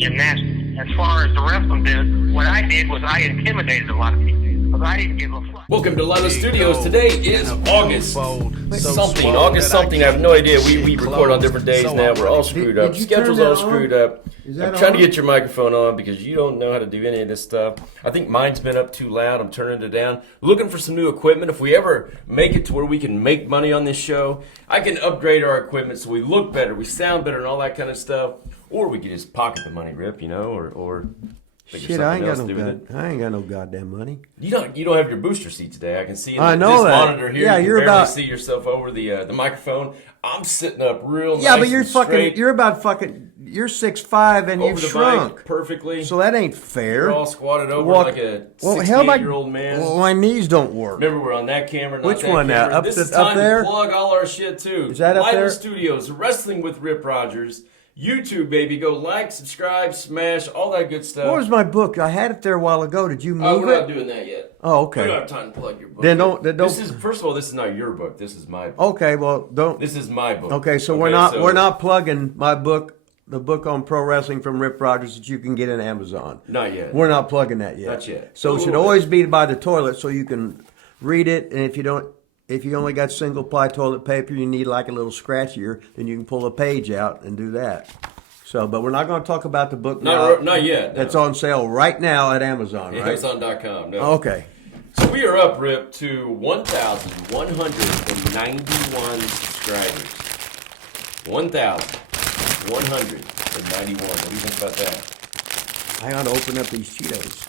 gymnastics. As far as the wrestling biz, what I did was I intimidated a lot of people. Because I didn't give a fuck. Welcome to Lilas Studios. Today is August something. August something. I have no idea. We record on different days now. We're all screwed up. Schedule's all screwed up. I'm trying to get your microphone on because you don't know how to do any of this stuff. I think mine's been up too loud. I'm turning it down. Looking for some new equipment. If we ever make it to where we can make money on this show, I can upgrade our equipment so we look better, we sound better, and all that kind of stuff. Or we can just pocket the money, Rip, or shit, I ain't got no goddamn money. You don't have your booster seat today. I can see in I know this that. monitor here. Yeah, you can barely see yourself over the microphone. I'm sitting up real nice. Yeah, but you're and straight. You're 6'5" and over you've the shrunk mic perfectly. So that ain't fair. You're all squatted over like a 68-year-old man. Well, my knees don't work. Remember, we're on that camera. Not Which that one camera. now? Up this to, is time up there? to plug all our shit too. Is that up there? Lilas Studios, Wrestling with Rip Rogers. YouTube, baby. Go like, subscribe, smash, all that good stuff. What was my book? I had it there a while ago. Did you move it? We're not doing that yet. Oh, okay. We don't have time to plug your book. Then don't. This is, first of all, this is not your book. This is my book. Okay, well, don't. This is my book. Okay, so we're not plugging my book, the book on pro wrestling from Rip Rogers that you can get on Amazon. Not yet. We're not plugging that yet. Not yet. So it should always be by the toilet so you can read it. And if you only got single ply toilet paper, you need like a little scratchier, then you can pull a page out and do that. So, but we're not going to talk about the book now. Not yet. That's on sale right now at Amazon, right? Amazon.com. No. Okay. So we are up, Rip, to 1,191 subscribers. 1,191. What do you think about that? I got to open up these Cheetos.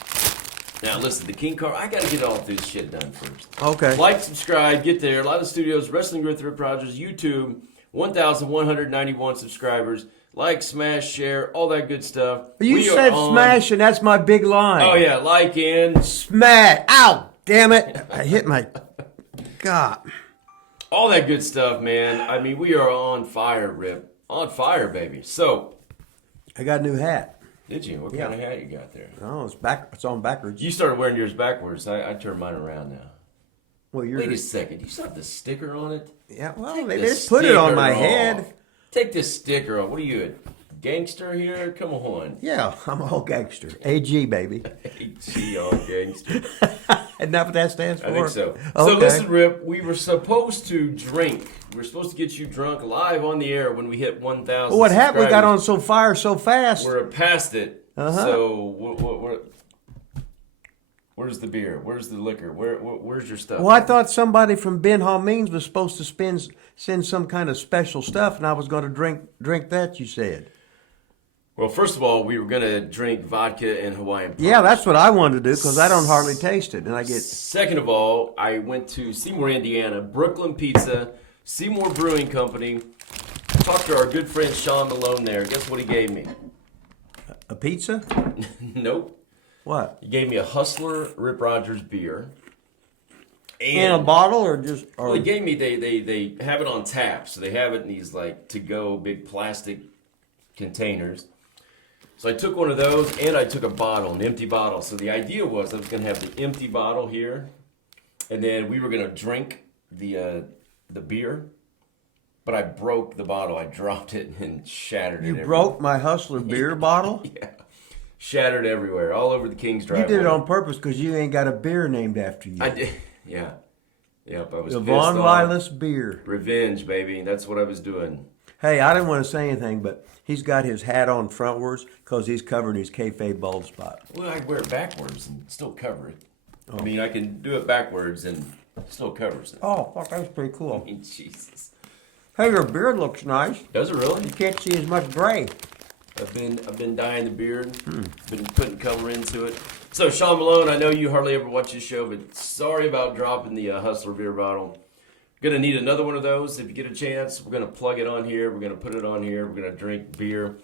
Now, listen, the King Car, I got to get all this shit done first. Okay. Like, subscribe, get there. Lilas Studios, Wrestling with Rip Rogers, YouTube, 1,191 subscribers. Like, smash, share, all that good stuff. You said smash, and that's my big line. Oh, yeah, like and smash. Ow, damn it. I hit my... God. all that good stuff, man. I mean, we are on fire, Rip. On fire, baby. So... I got a new hat. Did you? What kind of hat you got there? Oh, it's on backwards. You started wearing yours backwards. I turned mine around now. Well, Wait a second. You still have the sticker on it? Yeah, well, they just put it on my head. Take this sticker off. What are you, a gangster here? Come on. Yeah, I'm a whole gangster. AG, baby. AG, all gangster. Isn't that what that stands for? I think so. Okay. So listen, Rip, we were supposed to drink. We were supposed to get you drunk live on the air when we hit 1,000 Well, what happened? We got on so fast. We're past it. Uh-huh. So where's the beer? Where's the liquor? Where's your stuff? Well, I thought somebody from Ben 𝐼𝐸𝐼𝐺 was supposed to send some kind of special stuff, and I was going to drink that, you said. Well, first of all, we were going to drink vodka and Hawaiian punch. Yeah, that's what I wanted to do because I don't hardly taste it. And I get. Second of all, I went to Seymour, Indiana, Brooklyn Pizza, Seymour Brewing Company. Talked to our good friend Sean Malone there. Guess what he gave me? A pizza? Nope. What? He gave me a Hustler Rip Rogers beer. In a bottle or just? Or... Well, he gave me, they have it on tap. So they have it in these like to-go big plastic containers. So I took one of those and I took a bottle, an empty bottle. So the idea was I was going to have the empty bottle here. And then we were going to drink the beer. But I broke the bottle. I dropped it and shattered it. You broke my Hustler beer bottle? Yeah. Shattered everywhere, all over the King's driveway. You did it on purpose because you ain't got a beer named after you. I did. Yeah. Yep, I was the pissed Von off. Lilas beer. Revenge, baby. That's what I was doing. Hey, I didn't want to say anything, but he's got his hat on frontwards because he's covering his kayfabe bald spot. Well, I wear it backwards and still cover it. Oh. I mean, I can do it backwards and still covers it. Oh, fuck, that's pretty cool. I mean, Jesus. Hey, your beard looks nice. Does it really? You can't see as much gray. I've been dyeing the beard, been putting color into it. So, Sean Malone, I know you hardly ever watch this show, but sorry about dropping the Hustler beer bottle. Going to need another one of those if you get a chance. We're going to plug it on here. We're going to put it on here. We're going to drink beer.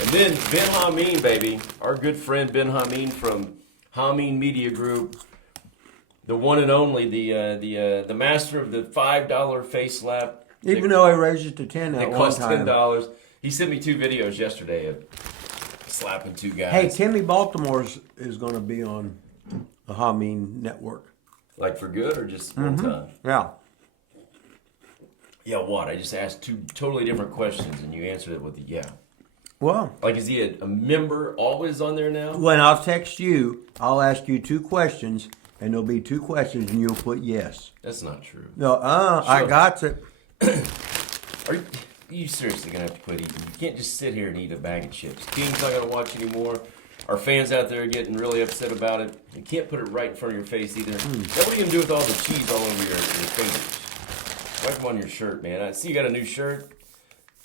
And then Ben 𝐼𝐸𝐼𝐺, baby. Our good friend Ben 𝐼𝐸𝐼𝐺 from 𝐼𝐸𝐺 Media Group. The one and only, the master of the $5 face slap. Even though I raised it to 10 at it one cost time. $10. He sent me 2 videos yesterday of slapping 2 guys. Hey, Timmy Baltimore is going to be on the 𝐼𝐸𝐼𝐺 network. Like for good or just one time? Yeah. Yeah, what? I just asked 2 totally different questions and you answered it with a yeah. Well, Like, is he a member always on there now? when I'll text you, I'll ask you 2 questions, and there'll be 2 questions, and you'll put yes. That's not true. No, I got to. Are you seriously going to have to quit eating? You can't just sit here and eat a bag of chips. King's not going to watch anymore. Our fans out there are getting really upset about it. You can't put it right in front of your face either. Now, what are you going to do with all the cheese all over your fingers? Wipe them on your shirt, man. I see you got a new shirt.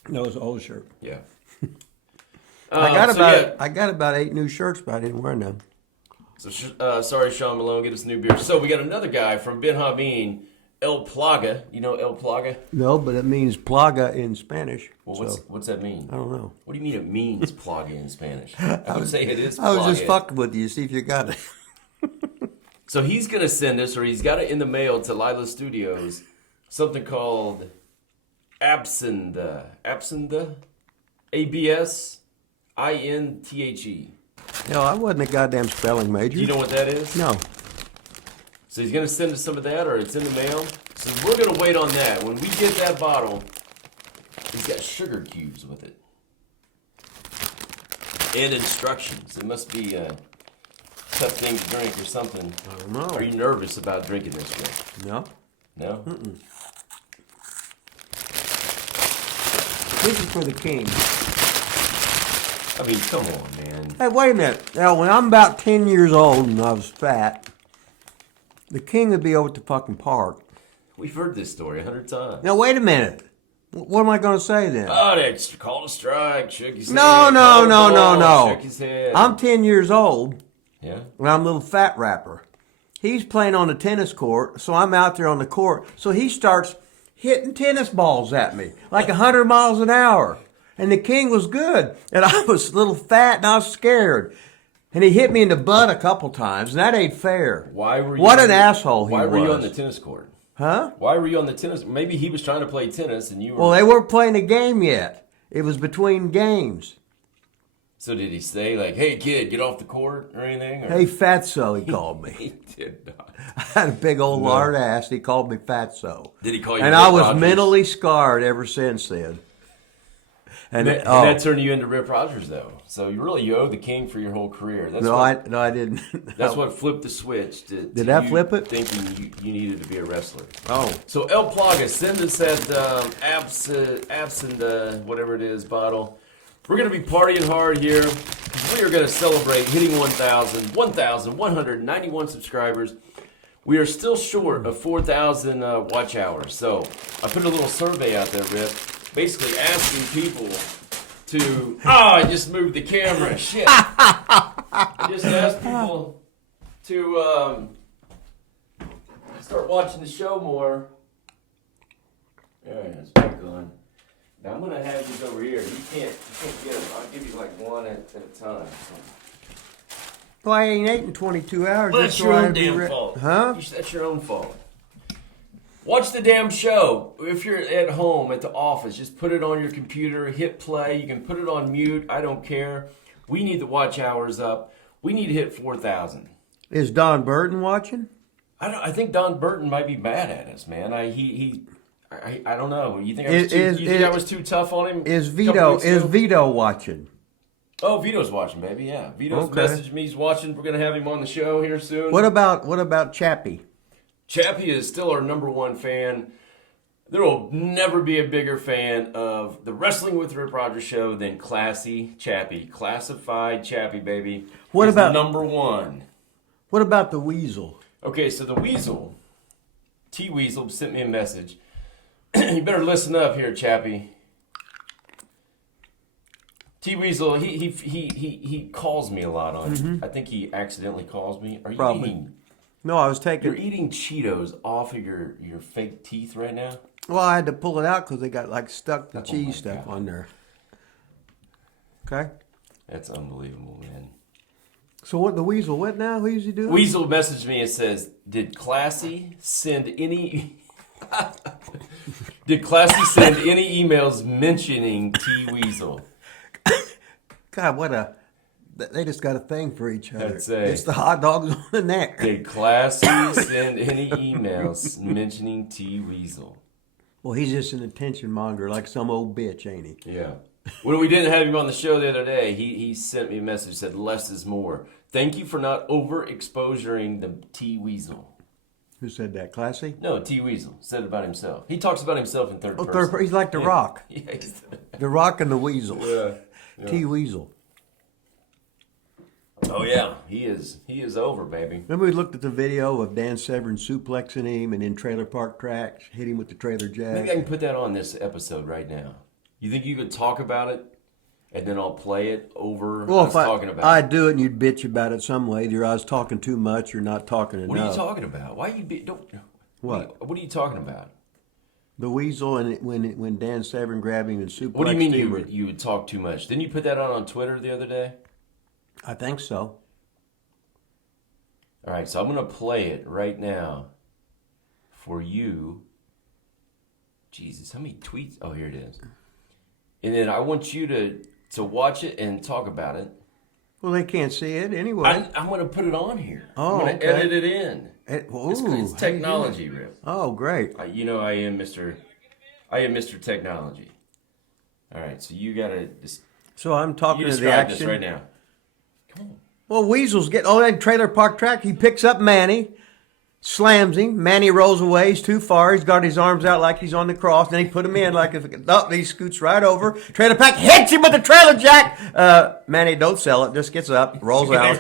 No, it's an old shirt. Yeah. I got about 8 new shirts, but I didn't wear them. So, sorry, Sean Malone, get us new beer. So, we got another guy from Ben Hameen, 𝐿_PLAGA. You know 𝐿_PLAGA? No, but it means plaga in Spanish. Well, what's that mean? I don't know. What do you mean it means plaga in Spanish? I would say it is plaga. I was just fucking with you, see if you got it. So he's going to send us, or he's got it in the mail to Lilas Studios, something called 𝐼𝐚𝐧𝐭. 𝐼𝐚𝐧𝐭? ABSINTHE. No, I wasn't a goddamn spelling major. Do you know what that is? No. So he's going to send us some of that, or it's in the mail. So we're going to wait on that. When we get that bottle, he's got sugar cubes with it. And instructions. It must be a tough thing to drink or something. I don't know. Are you nervous about drinking this one? No. No? Mm-mm. This is for the king. I mean, come on, man. Hey, wait a minute. Now, when I'm about 10 years old and I was fat, the king would be over at the fucking park. We've heard this story 100 times. Now, wait a minute. What am I going to say then? Oh, they called a strike, shook his head. No. Shook his head. I'm 10 years old, Yeah? and I'm a little fat rapper. He's playing on the tennis court, so I'm out there on the court. So he starts hitting tennis balls at me, like 100 miles an hour. And the king was good. And I was a little fat, and I was scared. And he hit me in the butt a couple times, and that ain't fair. Why were you? What an asshole he was. Why were you on the tennis court? Huh? Why were you on the tennis? Maybe he was trying to play tennis, and you were. Well, they weren't playing a game yet. It was between games. So did he say like, "Hey kid, get off the court" or anything? Or? Hey, fatso, he called me. He did not. I had a big old lard ass. He called me fatso. Did he call you? And Rip I was Rogers? mentally scarred ever since then. And that turned you into Rip Rogers, though. So you owe the king for your whole career. That's I didn't. That's what flipped the switch. Did that flip it? Thinking you needed to be a wrestler. Oh. So 𝐿_PLAGA, send us that 𝐼𝐚𝐧𝐭, whatever it is, bottle. We're going to be partying hard here. We are going to celebrate hitting 1,191 subscribers. We are still short of 4,000 watch hours. So I put a little survey out there, Rip, basically asking people to... I just moved the camera. Shit. I just asked people to start watching the show more. There it is. Back on. Now I'm gonna have these over here. You can't get them. I'll give you like one at a time. Well, I ain't ate in 22 hours. Well, that's Just your so own I'd be damn fault. Huh? That's your own fault. Watch the damn show. If you're at home, at the office, just put it on your computer, hit play. You can put it on mute. I don't care. We need the watch hours up. We need to hit 4,000. Is Don Burton watching? I think Don Burton might be mad at us, man. I don't know. You think I was too tough on him? Is Vito watching? Oh, Vito's watching, baby. Yeah, Vito's messaged me. He's watching. We're gonna have him on the show here soon. What about Chappie? Chappie is still our #1 fan. There will never be a bigger fan of the Wrestling with Rip Rogers show than Classy Chappie. Classified Chappie, baby. What about #1? What about the Weasel? Okay, so the Weasel, T-Weasel, sent me a message. You better listen up here, Chappie. T-Weasel, he calls me a lot on. I think he accidentally calls me. Are you Probably. eating? No, I was taking. You're eating Cheetos off of your fake teeth right now? Well, I had to pull it out because they got like stuck the Oh cheese my stuff God. on there. Okay. That's unbelievable, man. So what the Weasel? What now? Who's he doing? Weasel messaged me and says, "Did Classy send any? Did Classy send any emails mentioning T-Weasel?" God, what a... They just got a thing for each other. I'd say. It's the hot dogs on the neck. Did Classy send any emails mentioning T-Weasel? Well, he's just an attention monger like some old bitch, ain't he? Yeah. When we didn't have him on the show the other day, he sent me a message, said, less is more. Thank you for not overexposuring the T-Weasel. Who said that? Classy? No, T-Weasel said it about himself. He talks about himself in third person. He's like The Rock. Yeah, The Rock and the Weasel. Yeah. T-Weasel. Oh, yeah. He is over, baby. Remember we looked at the video of Dan Severn suplexing him and in Trailer Park Tracks, hit him with the trailer jack? Maybe I can put that on this episode right now. You think you could talk about it, and then I'll play it over us talking about it? I'd do it and you'd bitch about it some way. Either I was talking too much or not talking enough. What are you talking about? Why you What? What are you talking about? The Weasel and when Dan Severn grabbed him and suplexed him. What do you mean you would talk too much? Didn't you put that on Twitter the other day? I think so. All right, so I'm going to play it right now for you. Jesus, how many tweets? Oh, here it is. And then I want you to watch it and talk about it. Well, they can't see it anyway. I'm going to put it on here. Oh, I'm going to edit it in. It's technology, Rip. Oh, great. I am Mr. Technology. All right, so you got to just. So I'm talking to the describe action this right now. Come on. Well, Weasel's that Trailer Park Track. He picks up Manny, slams him. Manny rolls away. He's too far. He's got his arms out like he's on the cross. Then he put him in like he scoots right over. Trailer Park hits him with the trailer jack. Manny don't sell it. Just gets up, rolls out.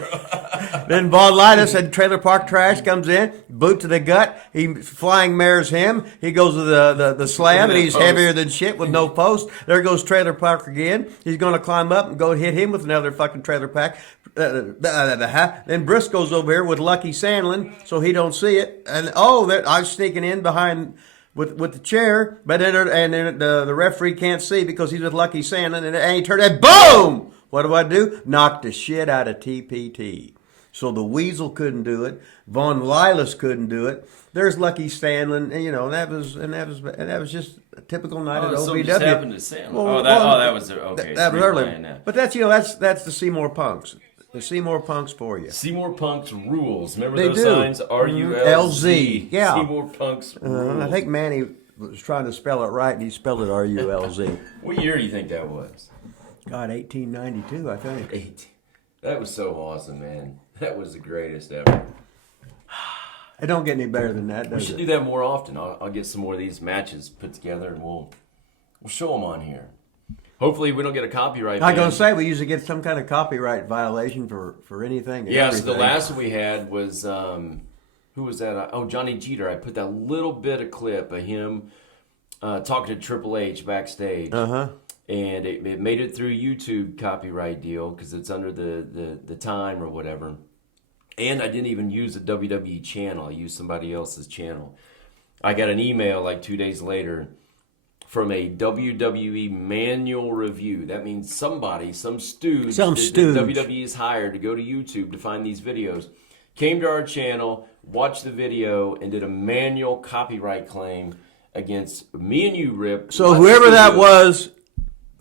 Then Von Lilas and Trailer Park Trash comes in, boot to the gut. He flying mares him. He goes to the slam, and he's heavier than shit with no post. There goes Trailer Park again. He's going to climb up and go hit him with another fucking trailer pack. Then Briscoe's over here with Lucky Sandlin, so he don't see it. And I was sneaking in behind with the chair, but then the referee can't see because he's with Lucky Sandlin, and he turned and boom! What do? Knocked the shit out of TPT. So the Weasel couldn't do it. Von Lilas couldn't do it. There's Lucky Sandlin, and that was just a typical night at OVW. Just happened to Sandlin. That was okay. That was early. But that's the Seymour Punks. The Seymour Punks for you. Seymour Punks rules. Remember They those do. signs? RULZ. Yeah. Seymour Punks rules. I think Manny was trying to spell it right, and he spelled it RULZ. What year do you think that was? God, 1892, I think. That was so awesome, man. That was the greatest ever. It don't get any better than that, We does should it? do that more often. I'll get some more of these matches put together, and we'll show them on here. Hopefully, we don't get a copyright. I'm going to say we usually get some kind of copyright violation for anything. And yeah, so the everything. last one we had was, who was that? Johnny Jeter. I put that little bit of clip of him talking to Triple H backstage. Uh-huh. And it made it through YouTube copyright deal because it's under the time or whatever. And I didn't even use a WWE channel. I used somebody else's channel. I got an email like 2 days later from a WWE manual review. That means some stooge that WWE has hired to go to YouTube to find these videos, came to our channel, watched the video, and did a manual copyright claim against me and you, Rip. So whoever that was,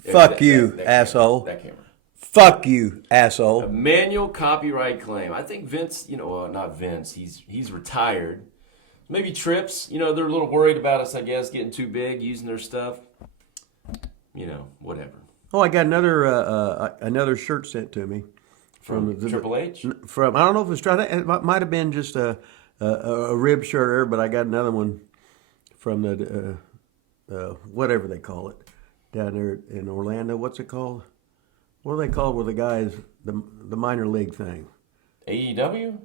fuck you, asshole. That camera. Fuck you, asshole. A manual copyright claim. I think Vince, not Vince, he's retired. Maybe Trips, they're a little worried about us, I guess, getting too big, using their stuff. Whatever. Oh, I got another shirt sent to me From Triple H? I don't know if it might have been just a rib shirt there, but I got another one from the whatever they call it down there in Orlando. What's it called? What are they called with the guys, the minor league thing? AEW?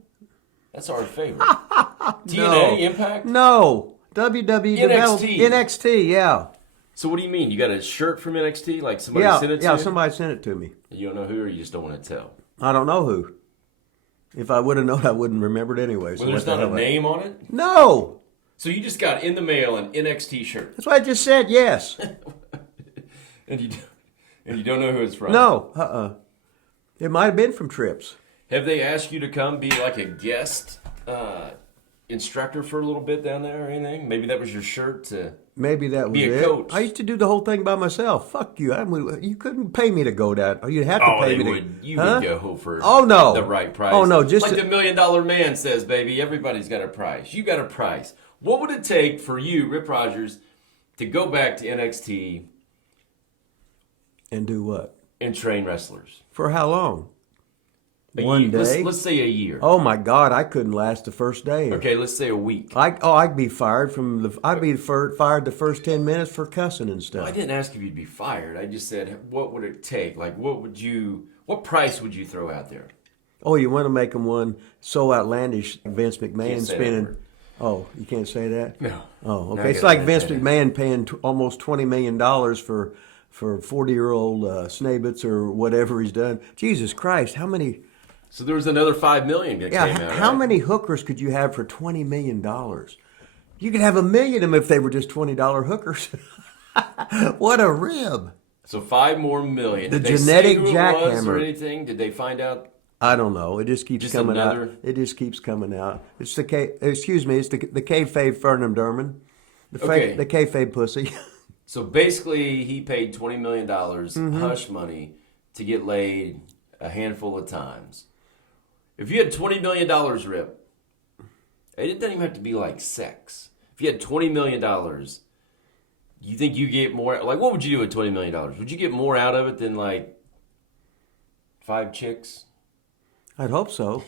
That's our favorite. TNA, Impact? No. WWE. NXT. NXT, yeah. So what do you mean? You got a shirt from NXT? Like somebody sent it to you? Yeah, somebody sent it to me. You don't know who, or you just don't want to tell? I don't know who. If I would have known, I wouldn't remember it anyway. So Well, there's not a name on it? No. So you just got in the mail an NXT shirt. That's what I just said, yes. And you don't know who it's from? No, It might have been from Trips. Have they asked you to come be like a guest instructor for a little bit down there or anything? Maybe that was your shirt to Maybe that was be a it. coach. I used to do the whole thing by myself. Fuck you. You couldn't pay me to go down. Or you'd have to pay me to. You would go for the right price. Oh, no. Just like the $1 Million Man says, baby, everybody's got a price. You got a price. What would it take for you, Rip Rogers, to go back to NXT And do what? And train wrestlers. For how long? One day? Let's say a year. Oh my God, I couldn't last the first day. Okay, let's say a week. I'd be fired fired the first 10 minutes for cussing and stuff. I didn't ask if you'd be fired. I just said, what would it take? Like, what price would you throw out there? Oh, you want to make them one so outlandish, Vince McMahon Can't say spending. that word. Oh, you can't say that? No. Oh, No, okay. It's like Vince McMahon paying almost $20 million for 40-year-old Snabitz or whatever he's done. Jesus Christ, how many? So there was another $5 million that came out. How right? many hookers could you have for $20 million? You could have 1 million of them if they were just $20 hookers. What a rib! So $5 more million. The Did they genetic say who it was jackhammer. or anything? Did they find out? I don't know. It just keeps coming another... out. It just keeps coming out. It's the It's the kayfabe Fernand Durman, the kayfabe pussy. So basically, he paid $20 million Mm-hmm. hush money to get laid a handful of times. If you had $20 million, Rip, it doesn't even have to be like sex. If you had $20 million, you think you get more? Like, what would you do with $20 million? Would you get more out of it than like 5 chicks? I'd hope so.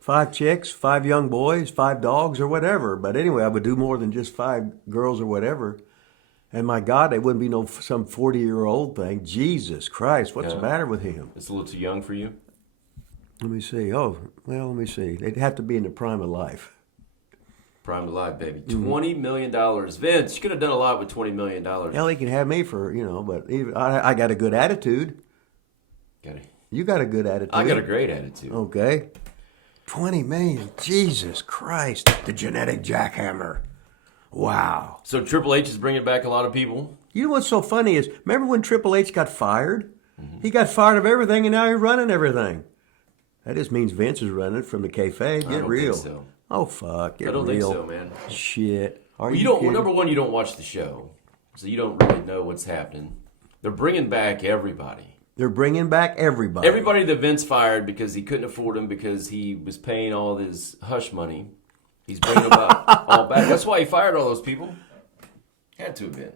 5 chicks, 5 young boys, 5 dogs, or whatever. But anyway, I would do more than just 5 girls or whatever. And my God, they wouldn't be some 40-year-old thing. Jesus Christ, what's the matter with him? It's a little too young for you? Let me see. Oh, well, let me see. They'd have to be in the prime of life. Prime of life, baby. $20 million. Vince, you could have done a lot with $20 million. Hell, he can have me for, but I got a good attitude. Got it. You got a good attitude. I got a great attitude. Okay. 20 million. Jesus Christ. The genetic jackhammer. Wow. So Triple H is bringing back a lot of people? You know what's so funny is, remember when Triple H got fired? Mm-hmm. He got fired of everything, and now he's running everything. That just means Vince is running it from the kayfabe. Get real. Think so. Oh, fuck. Get real. I don't think so, man. Shit. Number one, you don't watch the show, so you don't really know what's happening. They're bringing back everybody. They're bringing back everybody. Everybody that Vince fired because he couldn't afford them because he was paying all his hush money. He's bringing them all back. That's why he fired all those people. Had to have been.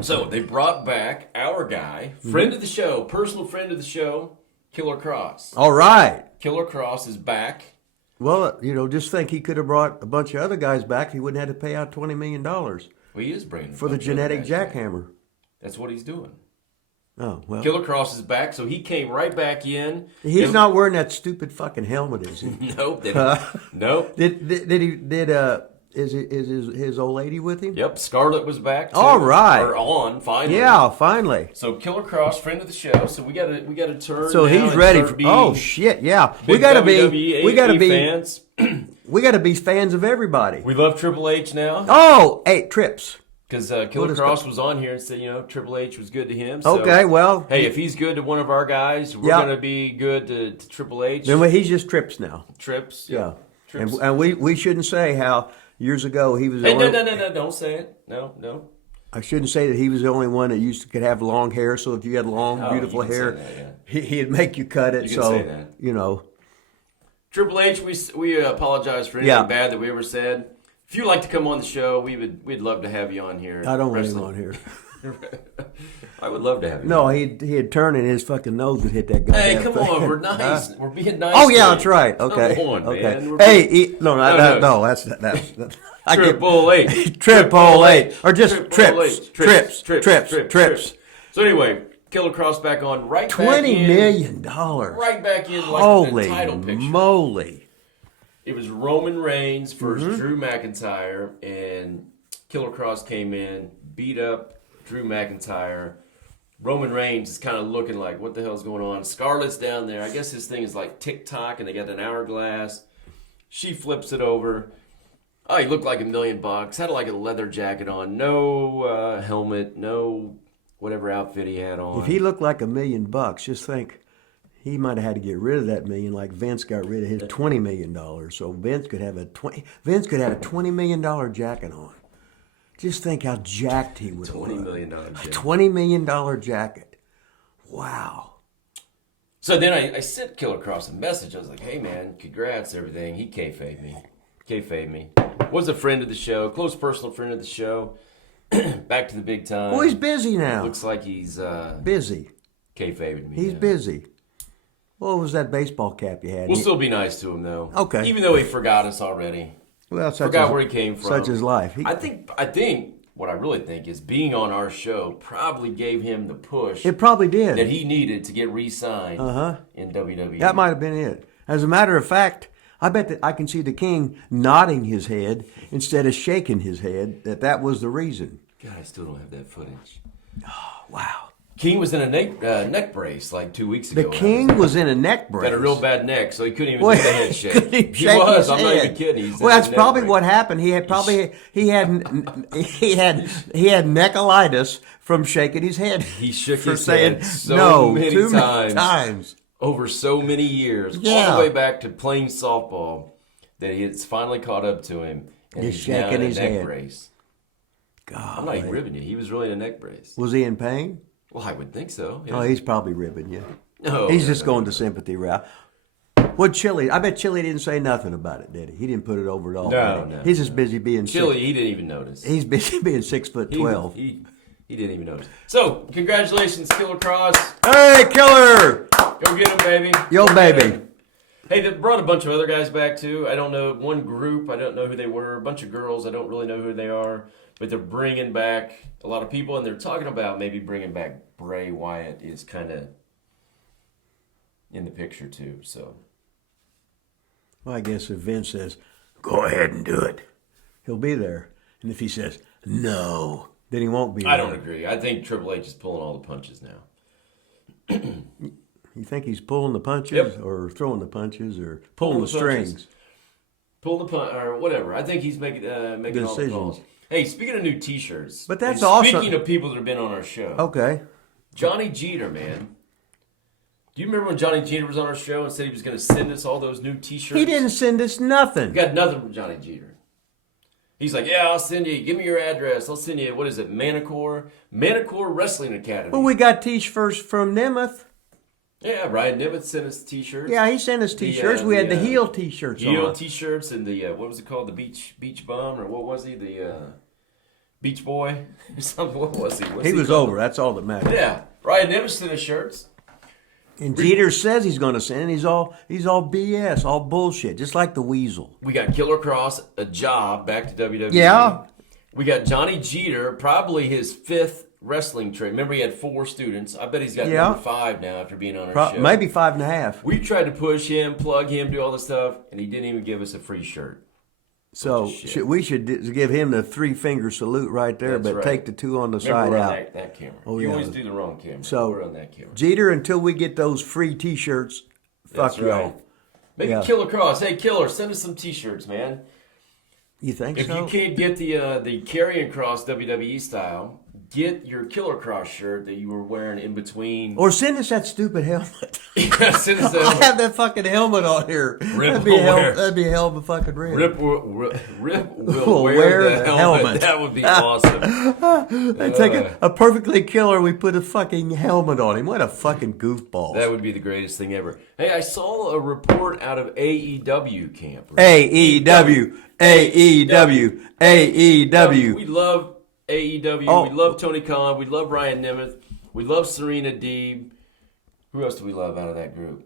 So they brought back our guy, friend of the show, personal friend of the show, Killer Kross. All right. Killer Kross is back. Well, just think he could have brought a bunch of other guys back. He wouldn't have to pay out $20 million. Well, he is bringing for the genetic jackhammer. Back. That's what he's doing. Oh, well. Killer Kross is back, so he came right back in. He's not wearing that stupid fucking helmet, is he? Nope. Nope. Is his old lady with him? Yep. Scarlett was back. Too. All right. Or on, finally. Yeah, finally. So Killer Kross, friend of the show. So we got to turn. So he's ready for. Oh shit! Yeah, we got to be. We got to be fans. We got to be fans of everybody. We love Triple H now. Oh, 8 trips. Because Killer Kross was on here and said, Triple H was good to him. So, okay, well. Hey, if he's good to one of our guys, we're going to be good to Triple H. Then he's just Trips now. Trips. Yeah. Trips. And we shouldn't say how years ago he was. Hey, no, don't say it. No. I shouldn't say that he was the only one that could have long hair. So if you had long, beautiful hair, that, he'd make you cut it. You can say that. Triple H, we apologize for anything bad that we ever said. If you'd like to come on the show, we'd love to have you on here. I don't want him on here. I would love to have you. No, he'd turn and his fucking nose would hit that guy. Hey, come on, we're nice. We're being nice. Oh yeah, that's right. Okay. Come on, okay. Man. That's Triple H. Triple H. Or just trips. So anyway, Killer Kross back on right back in. $20 million. Right back in like Holy the title picture. Moly. It was Roman Reigns versus Drew McIntyre, and Killer Kross came in, beat up Drew McIntyre. Roman Reigns is kind of looking like, what the hell's going on? Scarlett's down there. I guess his thing is like TikTok, and they got an hourglass. She flips it over. Oh, he looked like $1 million. Had like a leather jacket on. No helmet. No whatever outfit he had on. If he looked like $1 million, just think. He might have had to get rid of that million, like Vince got rid of his $20 million. So Vince could have a $20 million jacket on. Just think how jacked he would $20 million jacket. A $20 million jacket. Wow. So then I sent Killer Kross a message. I was like, hey man, congrats, everything. He kayfabed me. Was a friend of the show, close personal friend of the show. back to the big time. Well, he's busy now. Looks like he's busy. kayfabing me. He's now. busy. What was that baseball cap you had? We'll still be nice to him, though. Okay. Even though he forgot us already. Well, Forgot where he came from. Such is life. I think what I really think is being on our show probably gave him the push It probably did. that he needed to get re-signed in WWE. That might have been it. As a matter of fact, I bet that I can see the King nodding his head instead of shaking his head, that was the reason. God, I still don't have that footage. Oh, wow. King was in a neck brace like 2 weeks The ago. King was in a neck brace. Had a real bad neck, so he couldn't even Well, do the head shake. couldn't even He shake was. his I'm not head. even kidding. He's Well, in a that's neck probably brace. what happened. He had neckalitis from shaking his head. He shook for his saying head so no many too times. many times. Over so many years, all Yeah. the way back to playing softball, that it's finally caught up to him, and He's he's now shaking in a his neck head. brace. God, I'm not even ribbing you. He was really in a neck brace. was he in pain? Well, I would think so. Oh, he's probably ribbing you. No, He's no, just no, going no. the sympathy route. What Chili? I bet Chili didn't say nothing about it, did he? He didn't put it over at all. No, did he? no, He's just busy being Chili, he didn't even notice. He's busy being 6'12". He didn't even notice. So, congratulations, Killer Kross. Hey, Killer! Go get him, baby. Yo, Go get baby. him. Hey, they brought a bunch of other guys back, too. I don't know. One group, I don't know who they were. A bunch of girls, I don't really know who they are. But they're bringing back a lot of people, and they're talking about maybe bringing back Bray Wyatt is kind of in the picture, too. So, Well, I guess if Vince says, go ahead and do it, he'll be there. And if he says, no, then he won't be there. I don't agree. I think Triple H is pulling all the punches now. You think he's pulling the punches Yep. or throwing the punches or pulling the strings? punches. Pull the punch or whatever. I think he's making all the Decisions. calls. Hey, speaking of new T-shirts, But that's and awesome. Speaking of people that have been on our show, Okay. Johnny Jeter, man. Do you remember when Johnny Jeter was on our show and said he was going to send us all those new T-shirts? He didn't send us nothing. We got nothing from Johnny Jeter. He's like, yeah, I'll send you. Give me your address. I'll send you. What is it? Manticore Wrestling Academy. Well, we got T-shirts from Nemeth. Yeah, Ryan Nimitz sent us T-shirts. Yeah, he sent us T-shirts. We had the heel T-shirts heel on. T-shirts and the what was it called? The beach bum or what was he? The beach boy or something. What was he? He was over. That's all that mattered. Yeah, Ryan Nimitz sent us shirts. And Jeter says he's going to send. He's all BS, all bullshit, just like the Weasel. We got Killer Kross, a job back to WWE. Yeah. We got Johnny Jeter, probably his 5th wrestling trade. Remember, he had 4 students. I bet he's got number 5 now after being on our show. Maybe 5.5. We tried to push him, plug him, do all this stuff, and he didn't even give us a free shirt. So we should give him the 3-finger salute right there, That's but right. take the 2 on the Remember, side we're out. on that camera. Oh, you yeah. always do the wrong camera. So we're on that camera. Jeter, until we get those free T-shirts, fuck That's you right. all. Maybe Yeah. Killer Kross. Hey, Killer, send us some T-shirts, man. You think If so? you can't get the Karrion Kross WWE style, get your Killer Kross shirt that you were wearing in between. Or send us that stupid helmet. Yeah, send us I that. have that fucking helmet on here. Rip That'd be will a hell, wear- that'd be a hell of a fucking rip. Rip will Will wear the helmet. That would be awesome. They take a perfectly killer. We put a fucking helmet on him. What a fucking goofball. That would be the greatest thing ever. Hey, I saw a report out of AEW camp. AEW, AEW, AEW. We love AEW. Oh. We love Tony Khan. We love Ryan Nemeth. We love Serena Deeb. Who else do we love out of that group?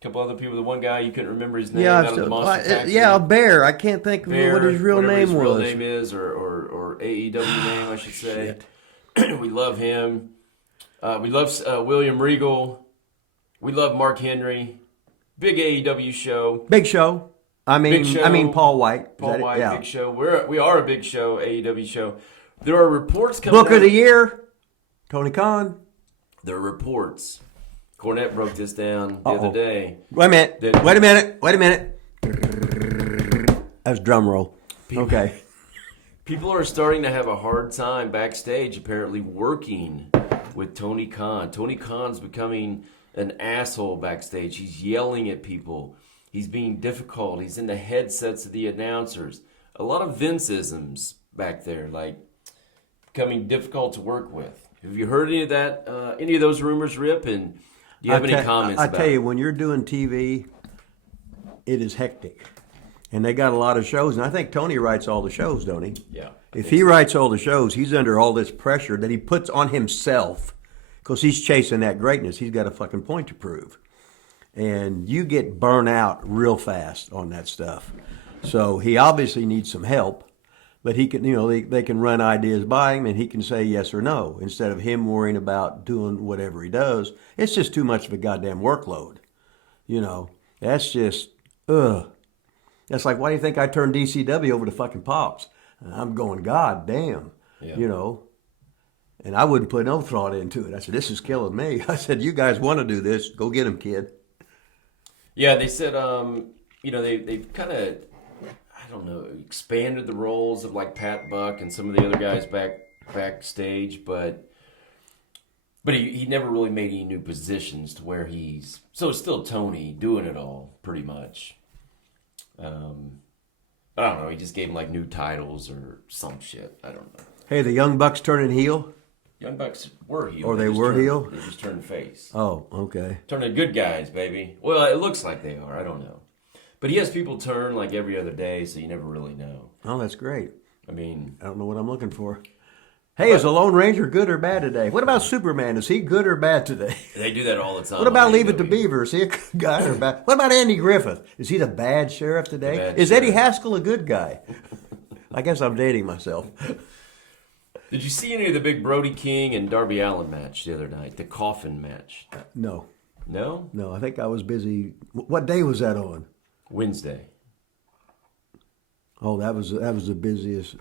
A couple other people. The one guy you couldn't remember his name Yeah, out of the Monster Factory. yeah, Bear. I can't think of Bear, what his real whatever name his was. real name is, or AEW name, I should say. We love him. We love William Regal. We love Mark Henry. Big AEW show. Big Show. I mean, Big Show. I mean Paul White. Is Paul that it? White, Yeah. Big Show. We are a big show, AEW show. There are reports coming Book out. of the year, Tony Khan. There are reports. Cornette broke this down the other day. Wait a minute. That- Wait a minute. Wait a minute. That's drum roll. Okay. People are starting to have a hard time backstage, apparently, working with Tony Khan. Tony Khan's becoming an asshole backstage. He's yelling at people. He's being difficult. He's in the headsets of the announcers. A lot of Vince-isms back there, like becoming difficult to work with. Have you heard any of that? Any of those rumors, Rip? And do you have any comments I about tell you, it? when you're doing TV, it is hectic. And they got a lot of shows, and I think Tony writes all the shows, don't he? Yeah. If he writes all the shows, he's under all this pressure that he puts on himself because he's chasing that greatness. He's got a fucking point to prove. And you get burnt out real fast on that stuff. So he obviously needs some help, but he can, they can run ideas by him and he can say yes or no instead of him worrying about doing whatever he does. It's just too much of a goddamn workload. That's just, ugh. That's like, why do you think I turned DCW over to fucking Pops? And I'm going, God damn, And I wouldn't put no thought into it. I said, this is killing me. I said, you guys want to do this, go get him, kid. Yeah, they said, they've kind of, I don't know, expanded the roles of like Pat Buck and some of the other guys backstage, but he never really made any new positions to where so it's still Tony doing it all pretty much. I don't know. He just gave him like new titles or some shit. I don't know. Hey, the Young Bucks turning heel? Young Bucks were heel. Or they were heel? They just turned face. Oh, okay. Turning good guys, baby. Well, it looks like they are. I don't know. But he has people turn like every other day, so you never really know. Oh, that's great. I mean, I don't know what I'm looking for. Hey, is the Lone Ranger good or bad today? What about Superman? Is he good or bad today? They do that all the time. What about Leave It to Beaver? Is he a good guy or bad? What about Andy Griffith? Is he the bad sheriff today? Is Eddie Haskell a good guy? I guess I'm dating myself. Did you see any of the big Brody King and Darby Allin match the other night? The Coffin Match? No. No? No, I think I was busy. What day was that on? Wednesday. Oh, that was the busiest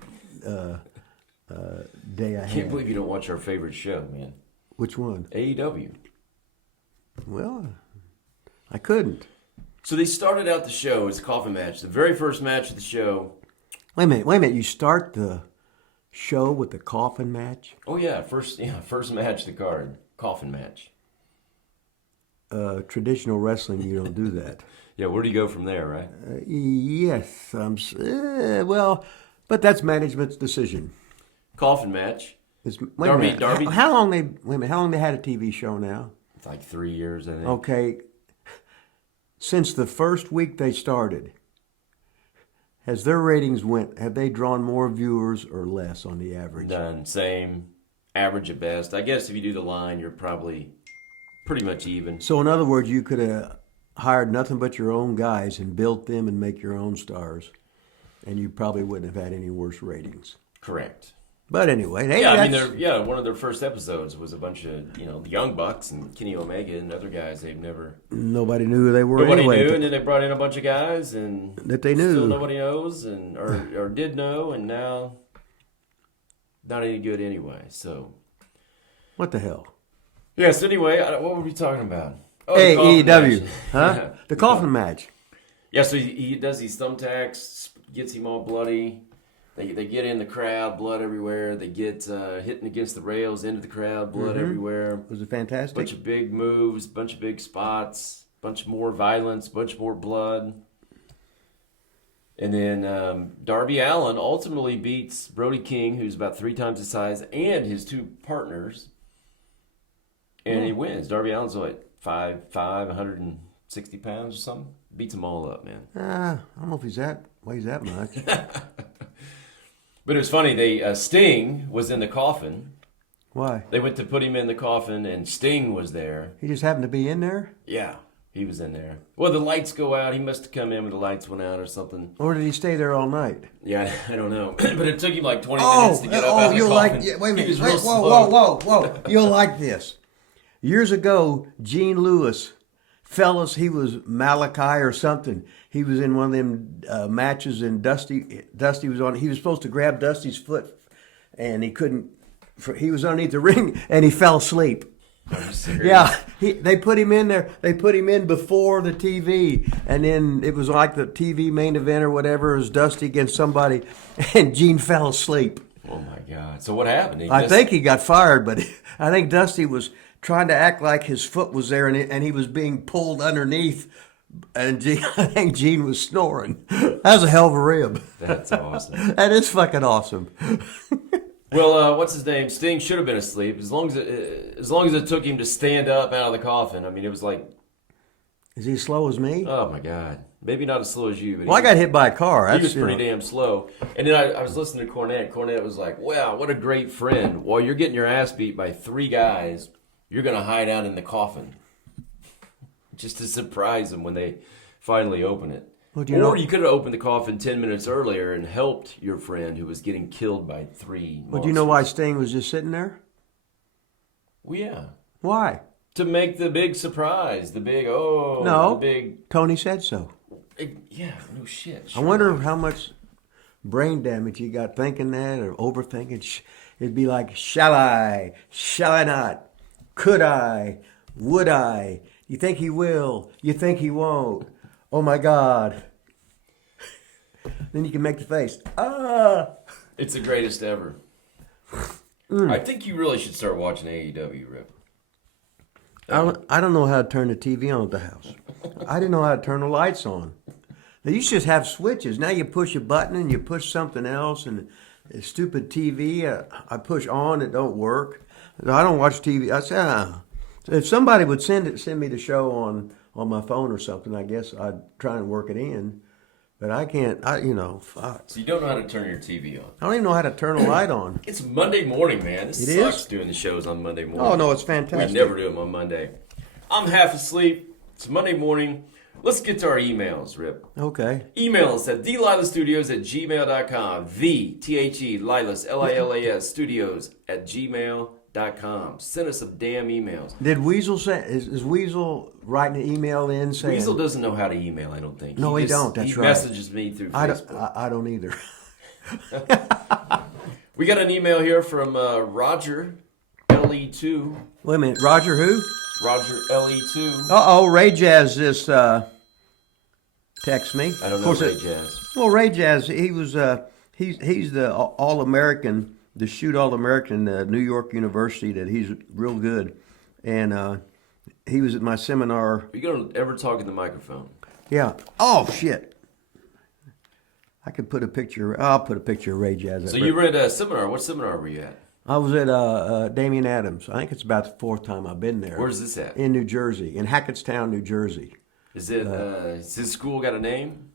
day I had. I can't believe you don't watch our favorite show, man. Which one? AEW. Well, I couldn't. So they started out the show as a Coffin Match, the very first match of the show. Wait a minute. You start the show with the Coffin Match? Oh yeah, first match of the card, Coffin Match. Traditional wrestling, you don't do that. Yeah, where do you go from there, right? Yes, but that's management's decision. Coffin Match. Darby. How long they had a TV show now? It's like 3 years, I think. Okay. Since the first week they started, have they drawn more viewers or less on the average? None. Same. Average at best. I guess if you do the line, you're probably pretty much even. So in other words, you could have hired nothing but your own guys and built them and make your own stars, and you probably wouldn't have had any worse ratings. Correct. But anyway, hey, one of their first episodes was a bunch of the Young Bucks and Kenny Omega and other guys nobody knew who they were. Nobody anyway, knew, and then they brought in a bunch of guys and that they knew. Still nobody knows or did know, and now not any good anyway. So what the hell? Yeah. So anyway, what were we talking about? Oh, AEW, huh? Yeah. The Coffin Match. Yeah. So he does these thumbtacks, gets him all bloody. They get in the crowd, blood everywhere. They get hitting against the rails, into the crowd, blood everywhere. Was it fantastic? Bunch of big moves, bunch of big spots, bunch more violence, bunch more blood. And then Darby Allin ultimately beats Brody King, who's about 3 times his size, and his 2 partners. And he wins. Darby Allin's like 5'5", 160 pounds or something. Beats them all up, man. I don't know if weighs that much. But it was funny. Sting was in the coffin. Why? They went to put him in the coffin, and Sting was there. He just happened to be in there? Yeah, he was in there. Well, the lights go out. He must have come in when the lights went out or something. Or did he stay there all night? Yeah, I don't know. But it took him like 20 minutes to get up out of the coffin. Wait a minute. Whoa. You'll like this. Years ago, Gene Lewis, fellas, he was Malachi or something. He was in one of them matches, and Dusty was on. He was supposed to grab Dusty's foot, and he couldn't. He was underneath the ring, and he fell asleep. Are you serious? Yeah, they put him in there. They put him in before the TV, and then it was like the TV main event or whatever. It was Dusty against somebody, and Gene fell asleep. Oh my God! So what happened? I think he got fired, but I think Dusty was trying to act like his foot was there, and he was being pulled underneath. And I think Gene was snoring. That was a hell of a rib. That's awesome. That is fucking awesome. Well, what's his name? Sting should have been asleep as long as it took him to stand up out of the coffin. I mean, it was like. Is he as slow as me? Oh my God! Maybe not as slow as you, but Well, I got hit by a car. he was pretty damn slow. And then I was listening to Cornette. Cornette was like, wow, what a great friend. While you're getting your ass beat by 3 guys, you're going to hide out in the coffin. Just to surprise them when they finally open it. Well, you could have opened the coffin 10 minutes earlier and helped your friend who was getting killed by 3 monsters. Well, do you know why Sting was just sitting there? Well, yeah. Why? To make the big surprise. The big, Tony said so. Yeah, no shit. Sure. I wonder how much brain damage you got thinking that or overthinking. It'd be like, shall I not? Could I? Would I? You think he will? You think he won't? Oh my God. Then you can make the face. It's the greatest ever. I think you really should start watching AEW, Rip. I don't know how to turn the TV on at the house. I didn't know how to turn the lights on. They used to just have switches. Now you push a button and you push something else, and the stupid TV, I push on, it don't work. I don't watch TV. I say, if somebody would send me the show on my phone or something, I guess I'd try and work it in. But I can't, fuck. So you don't know how to turn your TV on? I don't even know how to turn a light on. It's Monday morning, man. This sucks doing the shows on Monday morning. Oh, no, it's fantastic. We never do them on Monday. I'm half asleep. It's Monday morning. Let's get to our emails, Rip. Okay. Email us at thelilasstudios@gmail.com. Lilas, Lilas, studios@gmail.com. Send us some damn emails. Did Weasel say, is Weasel writing an email in saying... Weasel doesn't know how to email, I don't think. No, he don't, that's right. He messages me through Facebook. I don't either. We got an email here from Roger, LE2. Wait a minute, Roger who? Roger, LE2. Uh-oh, Ray Jazz just text me. I don't know Ray Jazz. Well, Ray Jazz, he was he's the All-American, the shoot All-American, New York University. That he's real good, and he was at my seminar. Are you gonna ever talk in the microphone? Yeah. Oh shit. I could put a picture. I'll put a picture of Ray Jazz. So you were at a seminar. What seminar were you at? I was at Damian Adams. I think it's about the 4th time I've been there. Where's this at? In New Jersey, in Hackettstown, New Jersey. Is it? Has his school got a name?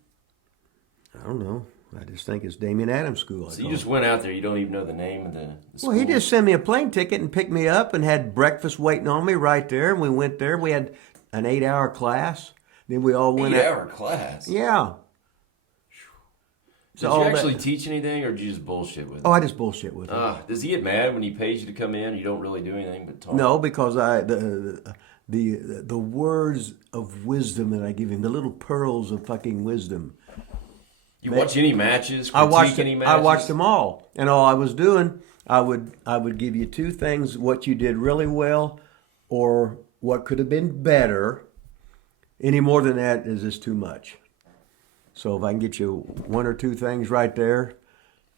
I don't know. I just think it's Damian Adams School. So you just went out there. You don't even know the name of the school? Well, he just sent me a plane ticket and picked me up and had breakfast waiting on me right there. And we went there. We had an 8-hour class. Then we all went 8-hour class? Yeah. Did you actually teach anything, or did you just bullshit with him? Oh, I just bullshit with him. Does he get mad when he pays you to come in and you don't really do anything but talk? No, because the words of wisdom that I give him, the little pearls of fucking wisdom. You watch any matches? I watched any matches? I watched them all, and all I was doing, I would give you 2 things: what you did really well, or what could have been better. Any more than that is just too much. So if I can get you 1 or 2 things right there,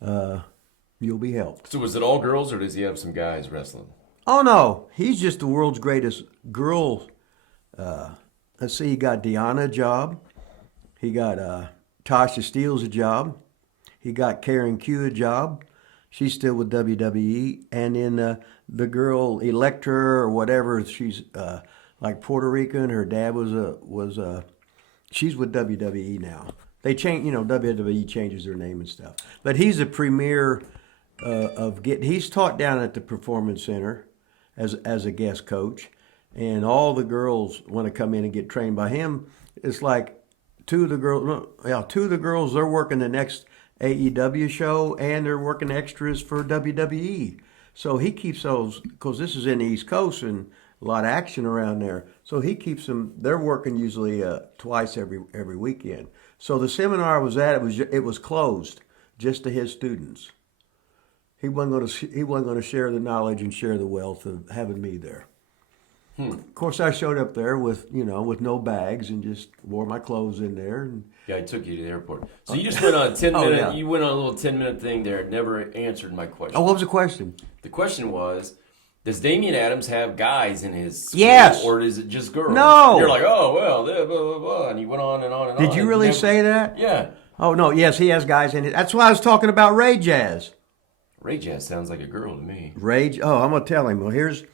you'll be helped. So was it all girls, or does he have some guys wrestling? Oh, no. He's just the world's greatest girl. Let's see, he got Deanna a job. He got Tasha Steelz a job. He got Karrion Kross a job. She's still with WWE. And then the girl, Electra or whatever, she's like Puerto Rican. Her dad was she's with WWE now. They change, WWE changes their name and stuff. But he's a premier he's taught down at the Performance Center as a guest coach, and all the girls want to come in and get trained by him. It's like 2 of the girls, they're working the next AEW show, and they're working extras for WWE. So he keeps those, because this is in the East Coast and a lot of action around there. So he keeps them. They're working usually twice every weekend. So the seminar I was at, it was closed just to his students. He wasn't going to share the knowledge and share the wealth of having me there. Of course, I showed up there with no bags and just wore my clothes in there. And yeah, I took you to the airport. So you just went on a 10-minute. Yeah. You went on a little 10-minute thing there. Never answered my question. Oh, what was the question? The question was, does Damian Adams have guys in his school? Yes. Or is it just girls? No. You're like, oh, well, blah, blah, blah, and you went on and on and on. Did you really say that? Yeah. Oh, no. Yes, he has guys in it. That's why I was talking about Ray Jazz. Ray Jazz sounds like a girl to me. Oh, I'm going to tell him. Well, there's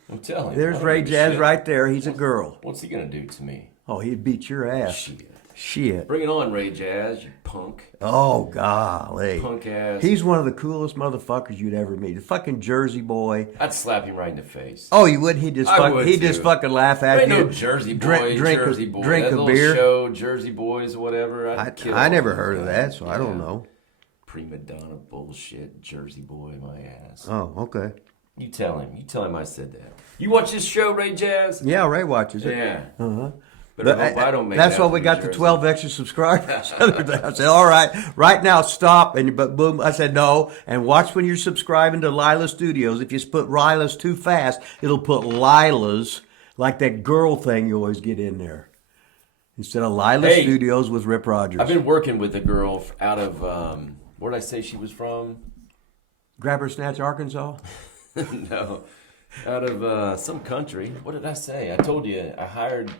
Ray Jazz right there. He's a girl. What's he going to do to me? Oh, he'd beat your ass. Shit. Shit. Bring it on, Ray Jazz, you punk. Oh, golly. Punk ass. He's one of the coolest motherfuckers you'd ever meet. The fucking Jersey boy. I'd slap him right in the face. Oh, you wouldn't? He'd just fucking laugh at Ain't you. no Jersey boy, drink that a little beer. show, Jersey Boys, whatever. I never heard of that, so I don't know. Prima donna bullshit, Jersey boy, my ass. Oh, okay. You tell him I said that. You watch this show, Ray Jazz? Yeah, Ray watches it. Yeah. Uh-huh. But I hope I don't make That's that why we got the 12 extra subscribers. I said, all right now stop. But boom, I said no. And watch when you're subscribing to Lilas Studios. If you put Lilas too fast, it'll put Lilas, like that girl thing you always get in there. Instead of Lilas Studios with Rip Rogers. I've been working with a girl out of, where did I say she was from? Grabber Snatch, Arkansas? No. Out of some country. What did I say? I told you I hired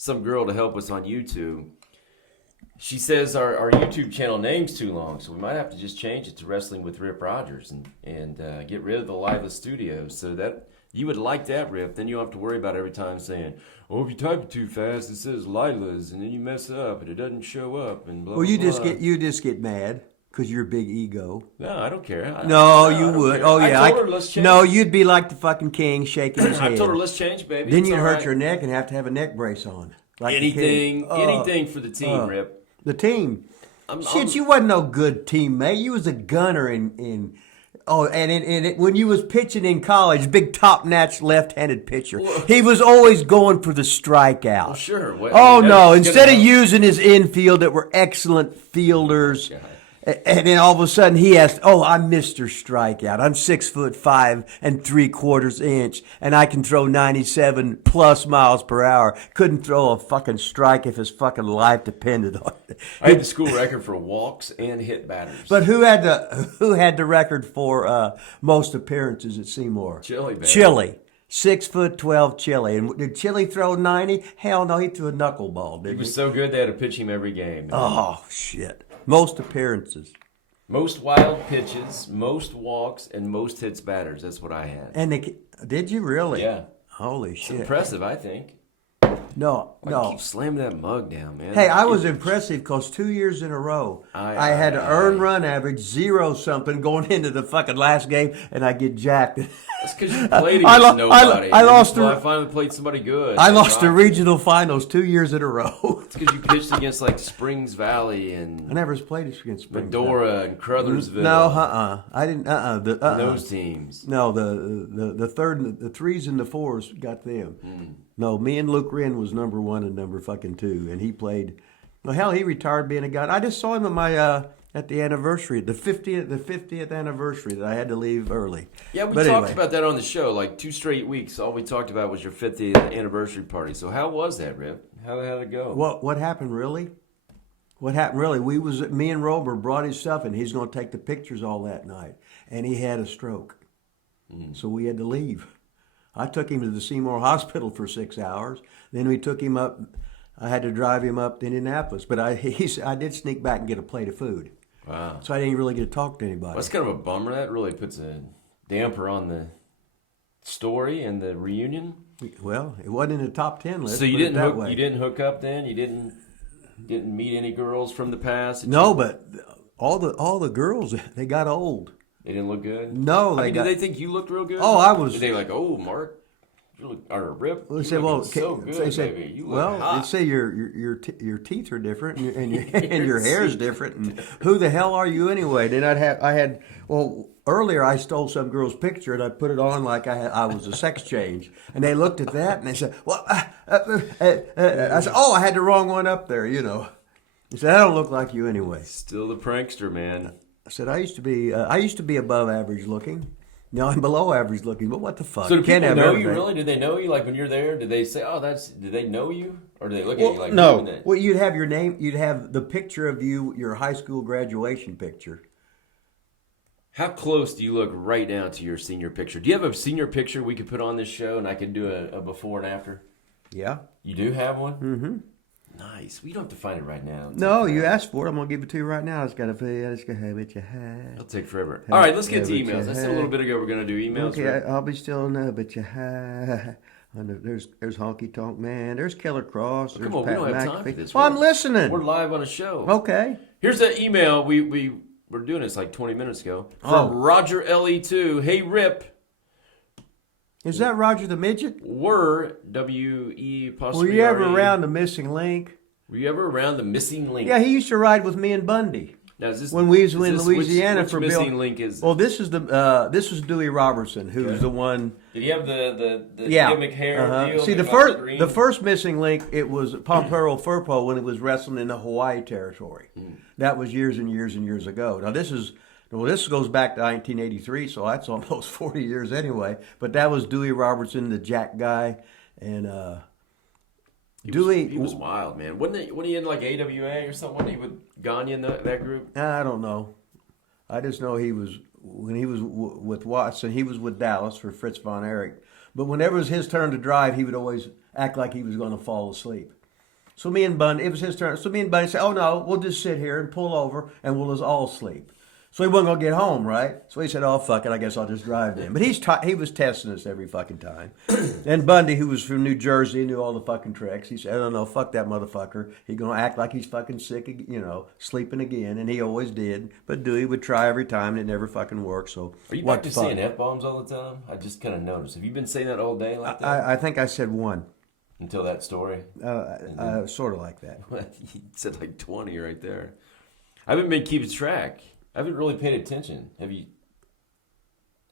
some girl to help us on YouTube. She says our YouTube channel name's too long, so we might have to just change it to Wrestling with Rip Rogers and get rid of the Lilas Studios. So that you would like that, Rip. Then you don't have to worry about every time saying, "Oh, if you type it too fast, it says Lilas, and then you mess up and it doesn't show up." And blah. Well, blah, blah. you just get mad because you're a big ego. No, I don't care. You would. Care. Oh yeah. I told her let's change. No, you'd be like the fucking king shaking his head. I told her let's change, baby. Then it's you'd hurt right. your neck and have to have a neck brace on. Like anything for the team, Rip. The team. You wasn't no good teammate. You was a gunner in when you was pitching in college, big top-notch left-handed pitcher. He was always going for the strikeout. Well, sure. No. Instead of using his infield that were excellent fielders. And then all of a sudden he asked, I'm Mr. Strikeout. I'm 6'5" and 3/4 inch, and I can throw 97 plus miles per hour. Couldn't throw a fucking strike if his fucking life depended on it. I had the school record for walks and hit batters. But who had the record for most appearances at Seymour? Chili, baby. Chili. 6'12" Chili. And did Chili throw 90? Hell no, he threw a knuckleball, didn't he? He was so good they had to pitch him every game. Oh, shit. Most appearances. Most wild pitches, most walks, and most hits batters. That's what I had. And did you really? Yeah. Holy shit. It's impressive, I think. No. Keep slamming that mug down, man. Hey, I was impressive because 2 years in a row, I had an earned run average 0-something going into the fucking last game, and I get jacked. That's because you played against nobody. I finally played somebody good. I lost the regional finals 2 years in a row. It's because you pitched against like Springs Valley and I never played against Springs Medora Valley. and Crothersville. No, I didn't. Those teams. No, the third, the threes and the fours got them. No, me and Luke Wren was number 1 and number fucking 2, and he played. Well, hell, he retired being a guy. I just saw him at my at the anniversary, the 50th anniversary that I had to leave early. Yeah, we talked about that on the show, like 2 straight weeks. All we talked about was your 50th anniversary party. So how was that, Rip? How did it go? What happened really? What happened really? Me and Rober brought his stuff, and he's going to take the pictures all that night, and he had a stroke, so we had to leave. I took him to the Seymour Hospital for 6 hours. Then we took him up. I had to drive him up to Indianapolis, but I did sneak back and get a plate of food. Wow. So I didn't really get to talk to anybody. Well, that's kind of a bummer. That really puts a damper on the story and the reunion. Well, it wasn't in the top 10 list. So you didn't hook up then? You didn't meet any girls from the past? No, but all the girls, they got old. They didn't look good? No, did they think you looked real good? Oh, I was. Did they like, Mark? Or Rip? They said, so good, they said, baby. You look hot. They say your teeth are different and your hair is different. And who the hell are you anyway? Then earlier I stole some girl's picture and I put it on like I was a sex change. And they looked at that and they said, well, I said, I had the wrong one up there, you know. He said, I don't look like you anyway. Still the prankster, man. I said, I used to be above average looking. Now I'm below average looking, but what the fuck? So do people know you really? Did they know you? Like when you're there, did they say, did they know you? Or did they look at you like, no. Well, you'd have your name, you'd have the picture of you, your high school graduation picture. How close do you look right now to your senior picture? Do you have a senior picture we could put on this show and I could do a before and after? Yeah. You do have one? Mm-hmm. Nice. We don't have to find it right now. No, you asked for it. I'm going to give it to you right now. It's got to be. It'll take forever. All right, let's get to emails. I said a little bit ago we're going to do emails. Okay, I'll be still no, but you And there's Honky Tonk Man. There's Killer Kross. There's Come on, we Pat don't have McAfee. time for this. Well, I'm listening. We're live on a show. Okay. Here's that email. We were doing this like 20 minutes ago. From Roger LE2. Hey, Rip. Is that Roger the Midget? Were W-E possibly Were you ever around the Missing Link? Were you ever around the Missing Link? Yeah, he used to ride with me and Bundy. Now, is this, when we was is in this, Louisiana which for Missing Bill. Link is? Well, this was Dewey Robertson, who's the one. Did he have the gimmick hair deal? See, the first Missing Link, it was Pompero Firpo when it was wrestling in the Hawaii territory. That was years and years and years ago. Now this goes back to 1983, so that's almost 40 years anyway. But that was Dewey Robertson, the Jack guy, and He was wild, man. Wasn't he in like AWA or something? Wasn't he with Gagne in that group? I don't know. I just know when he was with Watson, he was with Dallas for Fritz Von Erich. But whenever it was his turn to drive, he would always act like he was going to fall asleep. So me and Bundy, it was his turn. So me and Bundy said, "Oh no, we'll just sit here and pull over and we'll just all sleep." So he wasn't going to get home, right? So he said, "Oh, fuck it, I guess I'll just drive then." But he was testing us every fucking time. And Bundy, who was from New Jersey, knew all the fucking tricks. He said, "I don't know, fuck that motherfucker. He's going to act like he's fucking sick, sleeping again." And he always did. But Dewey would try every time, and it never fucking worked. So are you back to saying F-bombs all the time? I just kind of noticed. Have you been saying that all day like that? I think I said one. Until that story? Sort of like that. You said like 20 right there. I haven't been keeping track. I haven't really paid attention. Have you?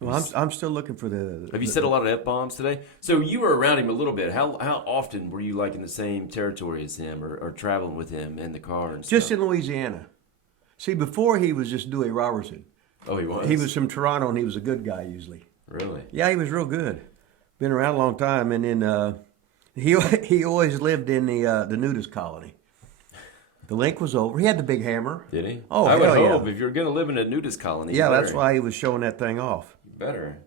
Well, I'm still looking for the. Have you said a lot of F-bombs today? So you were around him a little bit. How often were you like in the same territory as him or traveling with him in the car and stuff? Just in Louisiana. See, before he was just Dewey Robertson. Oh, he was? He was from Toronto, and he was a good guy usually. Really? Yeah, he was real good. Been around a long time, and then he always lived in the nudist colony. The link was over. He had the big hammer. Did he? Oh, I would hell hope yeah. if you're going to live in a nudist colony. Yeah, that's why he was showing that thing off. Better.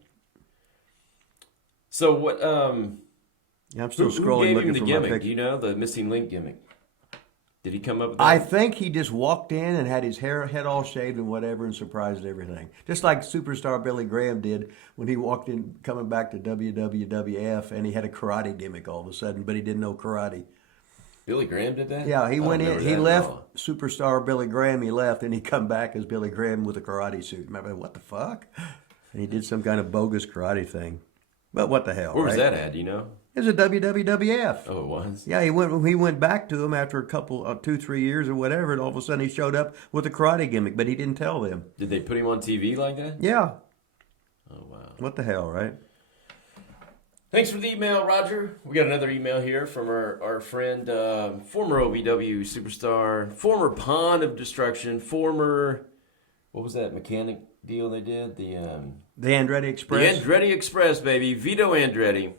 So what? Yeah, I'm still who scrolling gave looking him the for gimmick? my Do picture. you know the Missing Link gimmick? Did he come up with that? I think he just walked in and had his head all shaved and whatever and surprised everything. Just like superstar Billy Graham did when he walked in coming back to WWF and he had a karate gimmick all of a sudden, but he didn't know karate. Billy Graham did that? Yeah, he went in. remember He that left at all. superstar Billy Graham. He left, and he come back as Billy Graham with a karate suit. Remember what the fuck? And he did some kind of bogus karate thing. But what the hell? Where was right? that at? Do you know? It was a WWF. Oh, it was. Yeah, he went back to him after a couple, 2-3 years or whatever, and all of a sudden he showed up with a karate gimmick, but he didn't tell them. Did they put him on TV like that? Yeah. Oh wow. What the hell, right? Thanks for the email, Roger. We got another email here from our friend, former OVW superstar, former Pawn of Destruction, former, what was that mechanic deal they did? The Andretti Express. The Andretti Express, baby. Vito Andretti.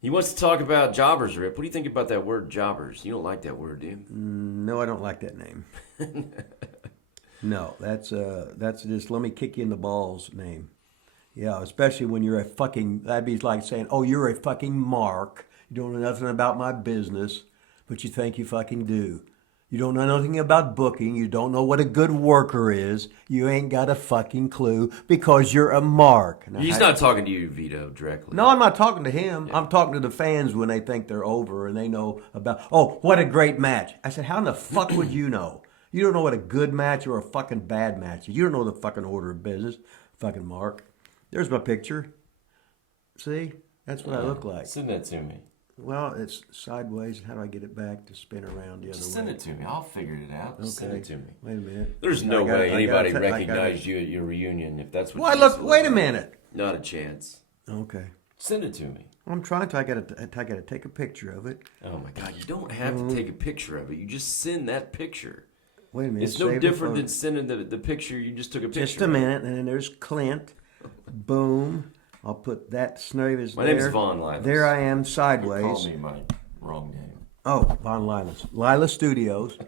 He wants to talk about jobbers, Rip. What do you think about that word, jobbers? You don't like that word, do you? No, I don't like that name. No, that's just let me kick you in the balls name. Yeah, especially when you're that'd be like saying, "Oh, you're a fucking mark. You don't know nothing about my business, but you think you fucking do. You don't know nothing about booking. You don't know what a good worker is. You ain't got a fucking clue because you're a mark." Now, He's not talking to you, Vito, directly. No, I'm not talking to him. Yeah. I'm talking to the fans when they think they're over and they know about, "Oh, what a great match." I said, how in the fuck would you know? You don't know what a good match or a fucking bad match is. You don't know the fucking order of business, fucking mark. There's my picture. See? That's what I look like. Send that to me. Well, it's sideways. How do I get it back to spin around the other way? Just send it to me. I'll figure it out. Just send it to me. Wait a minute. There's no way anybody recognized you at your reunion if that's what Why, look, wait a minute. Not a chance. Okay. Send it to me. I'm trying to. I gotta take a picture of it. Oh my God! You don't have to take a picture of it. You just send that picture. Wait a minute. It's no different than sending the picture. You just took a picture. Just a minute, and then there's Clint. Boom. I'll put that snave My there. name's Von Lilas. There I am, sideways. Call me my wrong name. Oh, Von Lilas. Lilas Studios.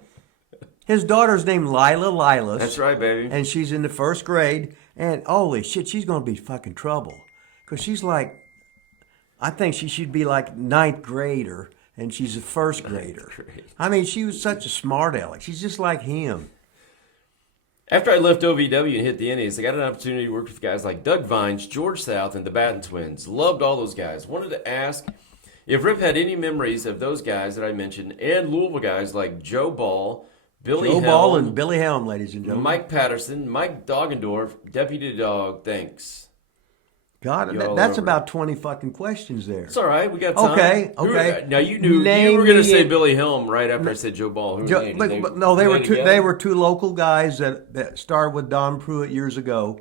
His daughter's named Lilas. That's right, baby. And she's in the first grade. And holy shit, she's going to be fucking trouble. Because she's like, I think she should be like 9th grader. And she's a first grader. I mean, she was such a smart aleck. She's just like him. After I left OVW and hit the Indies, I got an opportunity to work with guys like Doug Vines, George South, and the Batten Twins. Loved all those guys. Wanted to ask if Rip had any memories of those guys that I mentioned and Louisville guys like Joe Ball, Billy Helm, Ball and Billy Helm, ladies and gentlemen. Mike Patterson, Mike Doggendorf, Deputy Dog, thanks. God, that's about 20 fucking questions there. It's all right. We got time. Okay. Now you knew you were going to say Billy Helm right after I said Joe Ball. No, they were two local guys that started with Don Pruitt years ago,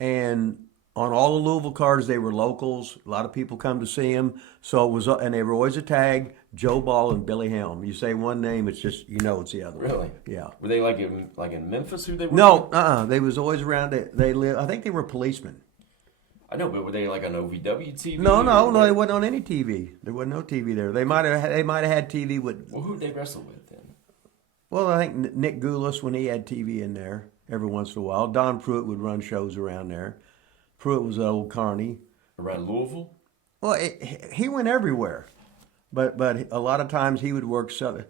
and on all the Louisville cards they were locals. A lot of people come to see them, so it was, and they were always a tag. Joe Ball and Billy Helm. You say one name, it's just it's the other. Really? Yeah. Were they like in Memphis? Who they were? No, they was always around. They lived. I think they were policemen. I know, but were they like on OVW TV? No, they wasn't on any TV. There wasn't no TV there. They might have had TV with. Well, who'd they wrestle with then? Well, I think Nick Goulas, when he had TV in there every once in a while. Don Pruitt would run shows around there. Pruitt was an old carny. Around Louisville? Well, he went everywhere, but a lot of times he would work Southern.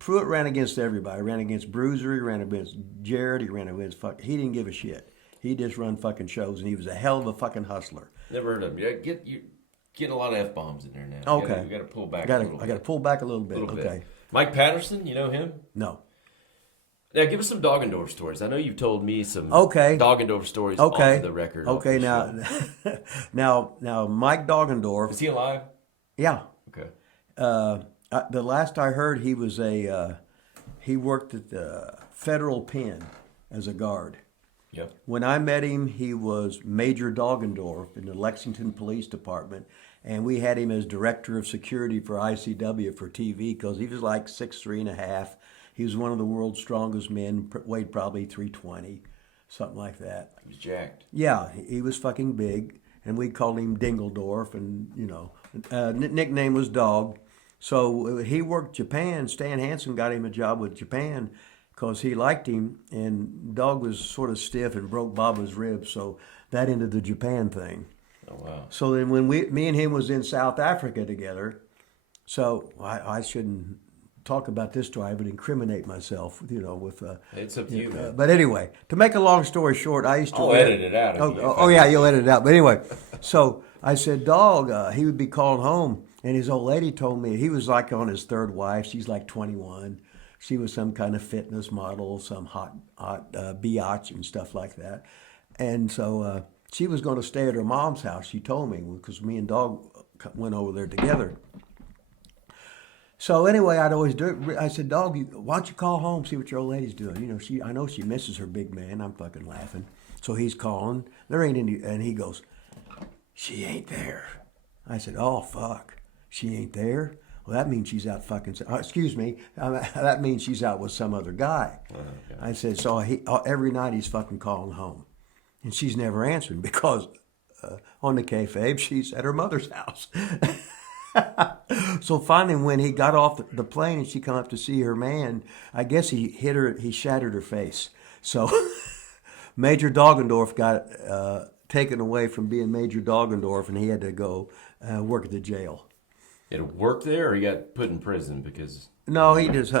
Pruitt ran against everybody. He ran against Bruiser. He ran against Jarrett. He ran against He didn't give a shit. He just run fucking shows, and he was a hell of a fucking hustler. Never heard of him. You're getting a lot of F-bombs in there now. Okay. You got to pull back I got to pull back a little bit. Okay. Mike Patterson, you know him? No. Now, give us some Doggendorf stories. I know you've told me some Doggendorf stories off the record. Okay, now Mike Doggendorf. Is he alive? Yeah. Okay. The last I heard, he was he worked at the federal pen as a guard. Yep. When I met him, he was Major Doggendorf in the Lexington Police Department, and we had him as director of security for ICW for TV because he was like 6'3.5". He was one of the world's strongest men, weighed probably 320, something like that. He was jacked. Yeah, he was fucking big, and we called him Dingledorf, and nickname was Dog. So he worked Japan. Stan Hansen got him a job with Japan because he liked him, and Dog was sort of stiff and broke Baba's ribs, so that ended the Japan thing. Oh, wow. So then when me and him was in South Africa together, so I shouldn't talk about this story, I would incriminate myself, with... it's up to you, man. But anyway, to make a long story short, I used to... I'll edit it out. Yeah, you'll edit it out. But anyway, so I said, Dog, he would be called home, and his old lady told me, he was like on his third wife, she's like 21. She was some kind of fitness model, some hot biatch and stuff like that. And so she was going to stay at her mom's house, she told me, because me and Dog went over there together. So anyway, I'd always do it. I said, Dog, why don't you call home, see what your old lady's doing? I know she misses her big man. I'm fucking laughing. So he's calling. There ain't any, and he goes, she ain't there. I said, oh, fuck. She ain't there? Well, that means she's out fucking, excuse me, that means she's out with some other guy. Okay. I said, so every night he's fucking calling home. And she's never answering because on the kayfabe, she's at her mother's house. So finally, when he got off the plane and she come up to see her man, I guess he shattered her face. So Major Doggendorf got taken away from being Major Doggendorf, and he had to go work at the jail. He had to work there, or he got put in prison because... No, they just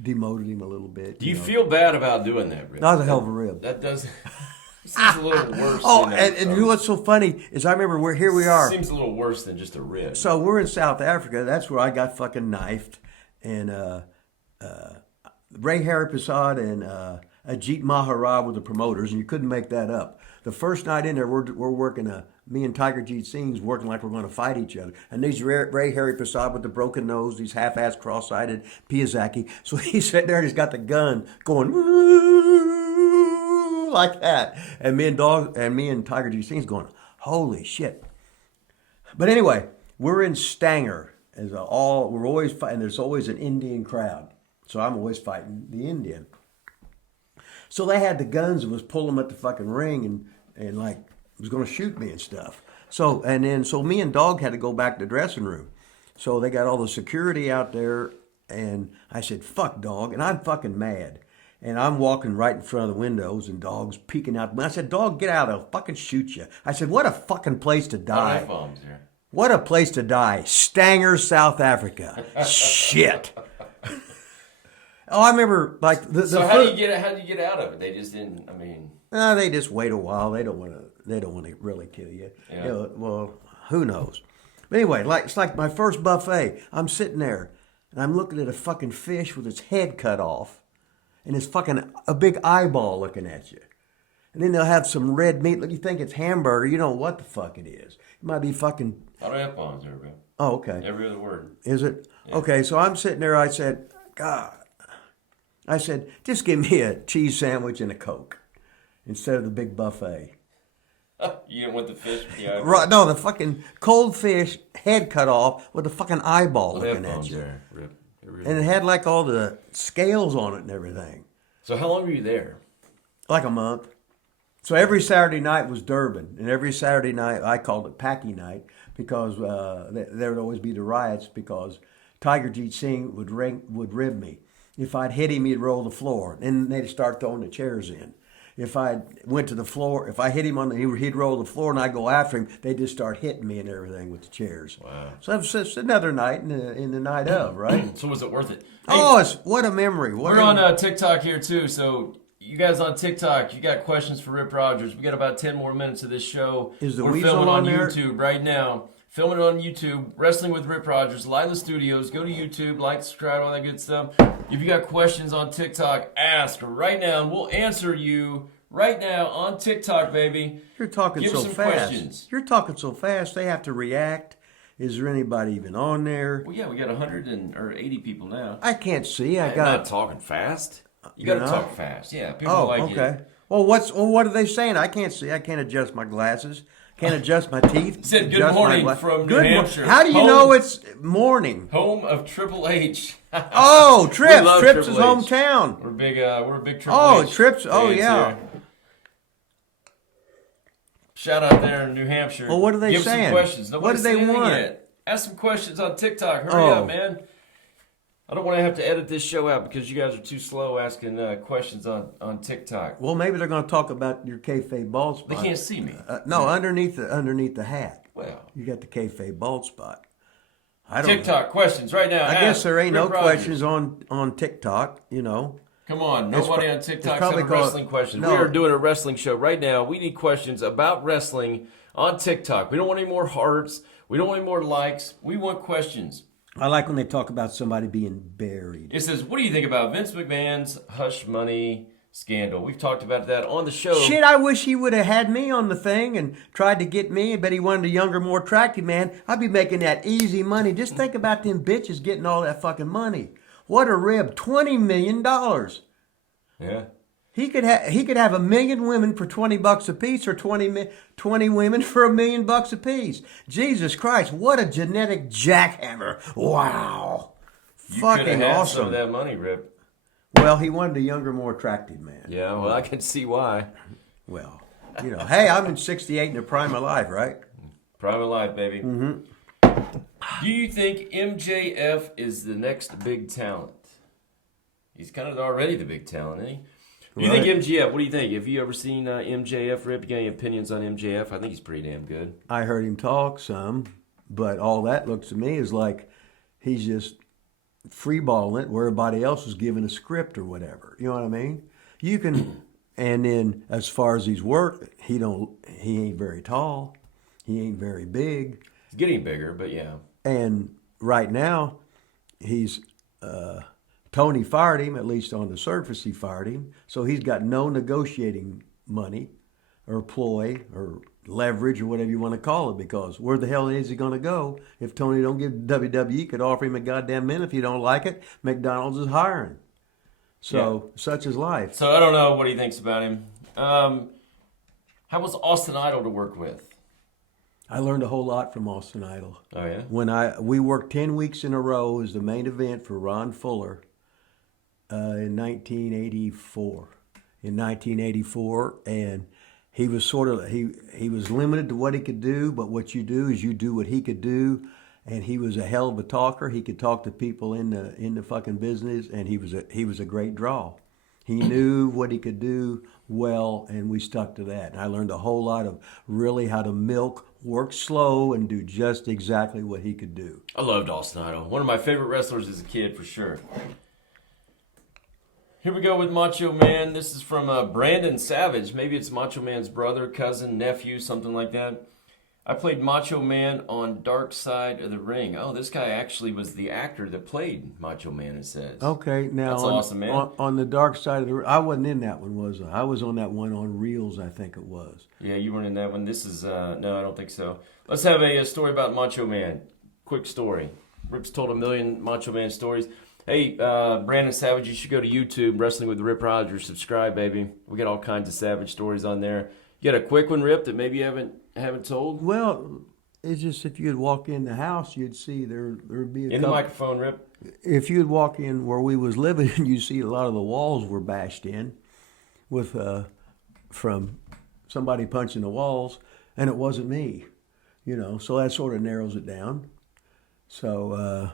demoted him a little bit. Do you feel bad about doing that, Rick? That was a hell of a rib. That does... Seems a little worse. And you know what's so funny is I remember we are. Seems a little worse than just a rib. So we're in South Africa. That's where I got fucking knifed. And Ray Hariprasad and Ajit Maharaj were the promoters, and you couldn't make that up. The first night in there, we're working me and Tiger 𝐥𝐤𝐬's working like we're going to fight each other. And these Ray Hariprasad with the broken nose, these half-assed cross-sided 𝐿𝐥𝐵𝐾. So he's sitting there and he's got the gun going like that. And me and Tiger 𝐥𝐤𝐬's going, holy shit. But anyway, we're in Stanger. We're always fighting. There's always an Indian crowd. So I'm always fighting the Indian. So they had the guns and was pulling them at the fucking ring and like was going to shoot me and stuff. So me and Dog had to go back to the dressing room. So they got all the security out there, and I said, fuck, Dog. And I'm fucking mad. And I'm walking right in front of the windows, and Dog's peeking out. I said, Dog, get out. I'll fucking shoot you. I said, what a fucking place to die. F-bombs here. What a place to die. Stanger, South Africa. Shit. Oh, I remember like the. So how do you get out of it? They just didn't. I mean, they just wait a while. They don't want to really kill you. Yeah. You know, well, who knows? But anyway, it's like my first buffet. I'm sitting there and I'm looking at a fucking fish with its head cut off, and it's fucking a big eyeball looking at you. And then they'll have some red meat. Look, you think it's hamburger. You don't know what the fuck it is. It might be fucking. I don't have bombs there, bro. Oh, okay. Every other word. Is it? Yeah. Okay, so I'm sitting there. I said, God. I said, just give me a cheese sandwich and a Coke instead of the big buffet. You didn't want the fish with the eyeball? Right? No, the fucking cold fish head cut off with a fucking eyeball looking at you. There, Rip. And it had like all the scales on it and everything. So how long were you there? Like a month. So every Saturday night was Durban, and every Saturday night I called it Packy Night because there would always be the riots because 𝐥𝐤𝐬𝐿 would rib me. If I'd hit him, he'd roll the floor, and they'd start throwing the chairs in. If I went to the floor, if I hit him he'd roll the floor, and I'd go after him. They'd just start hitting me and everything with the chairs. Wow! So it was just another night in the night of, right? So was it worth it? Hey, Oh, what a memory! we're on TikTok here too, so. You guys on TikTok, you got questions for Rip Rogers. We got about 10 more minutes of this show. Is the We're weasel filming on there? YouTube right now. Filming it on YouTube. Wrestling with Rip Rogers. Lilas Studios. Go to YouTube. Like, subscribe, all that good stuff. If you got questions on TikTok, ask right now. And we'll answer you right now on TikTok, baby. You're talking Give so some fast. questions. You're talking so fast. They have to react. Is there anybody even on there? Well, yeah, we got 80 people now. I can't see. I'm not talking fast. You got to talk fast. Yeah, people like okay. it. Well, what are they saying? I can't see. I can't adjust my glasses. Can't adjust my teeth. Said good adjust my morning from New Hampshire. How do you know it's morning? Home of Triple H. Oh, Trips. love Trips' Triple H. hometown. We're a big Triple Oh, H Trips. Oh, fans yeah. here. Shout out there in New Hampshire. Well, what are they Give saying? Some questions. What Nobody's do they said anything want? Yet. Ask some questions on TikTok. Hurry Oh. up, man. I don't want to have to edit this show out because you guys are too slow asking questions on TikTok. Well, maybe they're going to talk about your kayfabe bald spot. They can't see me. No, underneath the hat. Well, You got the kayfabe bald spot. I don't TikTok questions right now. I guess there ain't no Rip Rogers. questions on TikTok, you know. Come on, nobody on TikTok probably has called- wrestling questions. no. We are doing a wrestling show right now. We need questions about wrestling on TikTok. We don't want any more hearts. We don't want any more likes. We want questions. I like when they talk about somebody being buried. It says, what do you think about Vince McMahon's hush money scandal? We've talked about that on the show. Shit, I wish he would have had me on the thing and tried to get me, but he wanted a younger, more attractive man. I'd be making that easy money. Just think about them bitches getting all that fucking money. What a rib. $20 million. Yeah. He could have 1 million women for $20 a piece, or 20 women for $1 million a piece. Jesus Christ, what a genetic jackhammer! Wow, You fucking could have had awesome. some of that money, Rip. Well, he wanted a younger, more attractive man. Yeah, well, I can see why. Well, you know, hey, I'm in 68 in the prime of life, right? Private life, baby. Mm-hmm. Do you think MJF is the next big talent? He's kind of already the big talent, isn't he? Do you think MJF? What do you think? Have you ever seen MJF, Rip? You got any opinions on MJF? I think he's pretty damn good. I heard him talk some, but all that looks to me is like he's just freeballing it where everybody else is given a script or whatever. You know what I mean? You can, and then as far as his work, he ain't very tall. He ain't very big. He's getting bigger, but yeah. And right now, he's Tony fired him, at least on the surface he fired him. So he's got no negotiating money or ploy or leverage or whatever you want to call it, because where the hell is he going to go if Tony don't give WWE could offer him a goddamn minute. If you don't like it, McDonald's is hiring. So such is life. So I don't know what he thinks about him. How was Austin Idol to work with? I learned a whole lot from Austin Idol. Oh, yeah? When we worked 10 weeks in a row as the main event for Ron Fuller in 1984. In 1984, and he was he was limited to what he could do, but what you do is you do what he could do, and he was a hell of a talker. He could talk to people in the fucking business, and he was a great draw. He knew what he could do well, and we stuck to that. And I learned a whole lot of really how to milk, work slow, and do just exactly what he could do. I loved Austin Idol. One of my favorite wrestlers as a kid, for sure. Here we go with Macho Man. This is from Brandon Savage. Maybe it's Macho Man's brother, cousin, nephew, something like that. I played Macho Man on Dark Side of the Ring. Oh, this guy actually was the actor that played Macho Man, it says. Okay, now That's awesome, man. On the Dark Side of the Ring, I wasn't in that one, was I? I was on that one on Reels, I think it was. Yeah, you weren't in that one. This is, no, I don't think so. Let's have a story about Macho Man. Quick story. Rip's told a million Macho Man stories. Hey, Brandon Savage, you should go to YouTube, Wrestling with Rip Rogers. Subscribe, baby. We got all kinds of Savage stories on there. You got a quick one, Rip, that maybe you haven't told? Well, it's just if you'd walk in the house, you'd see there'd be In the microphone, Rip. If you'd walk in where we was living, you'd see a lot of the walls were bashed in with from somebody punching the walls, and it wasn't me, So that sort of narrows it down. So,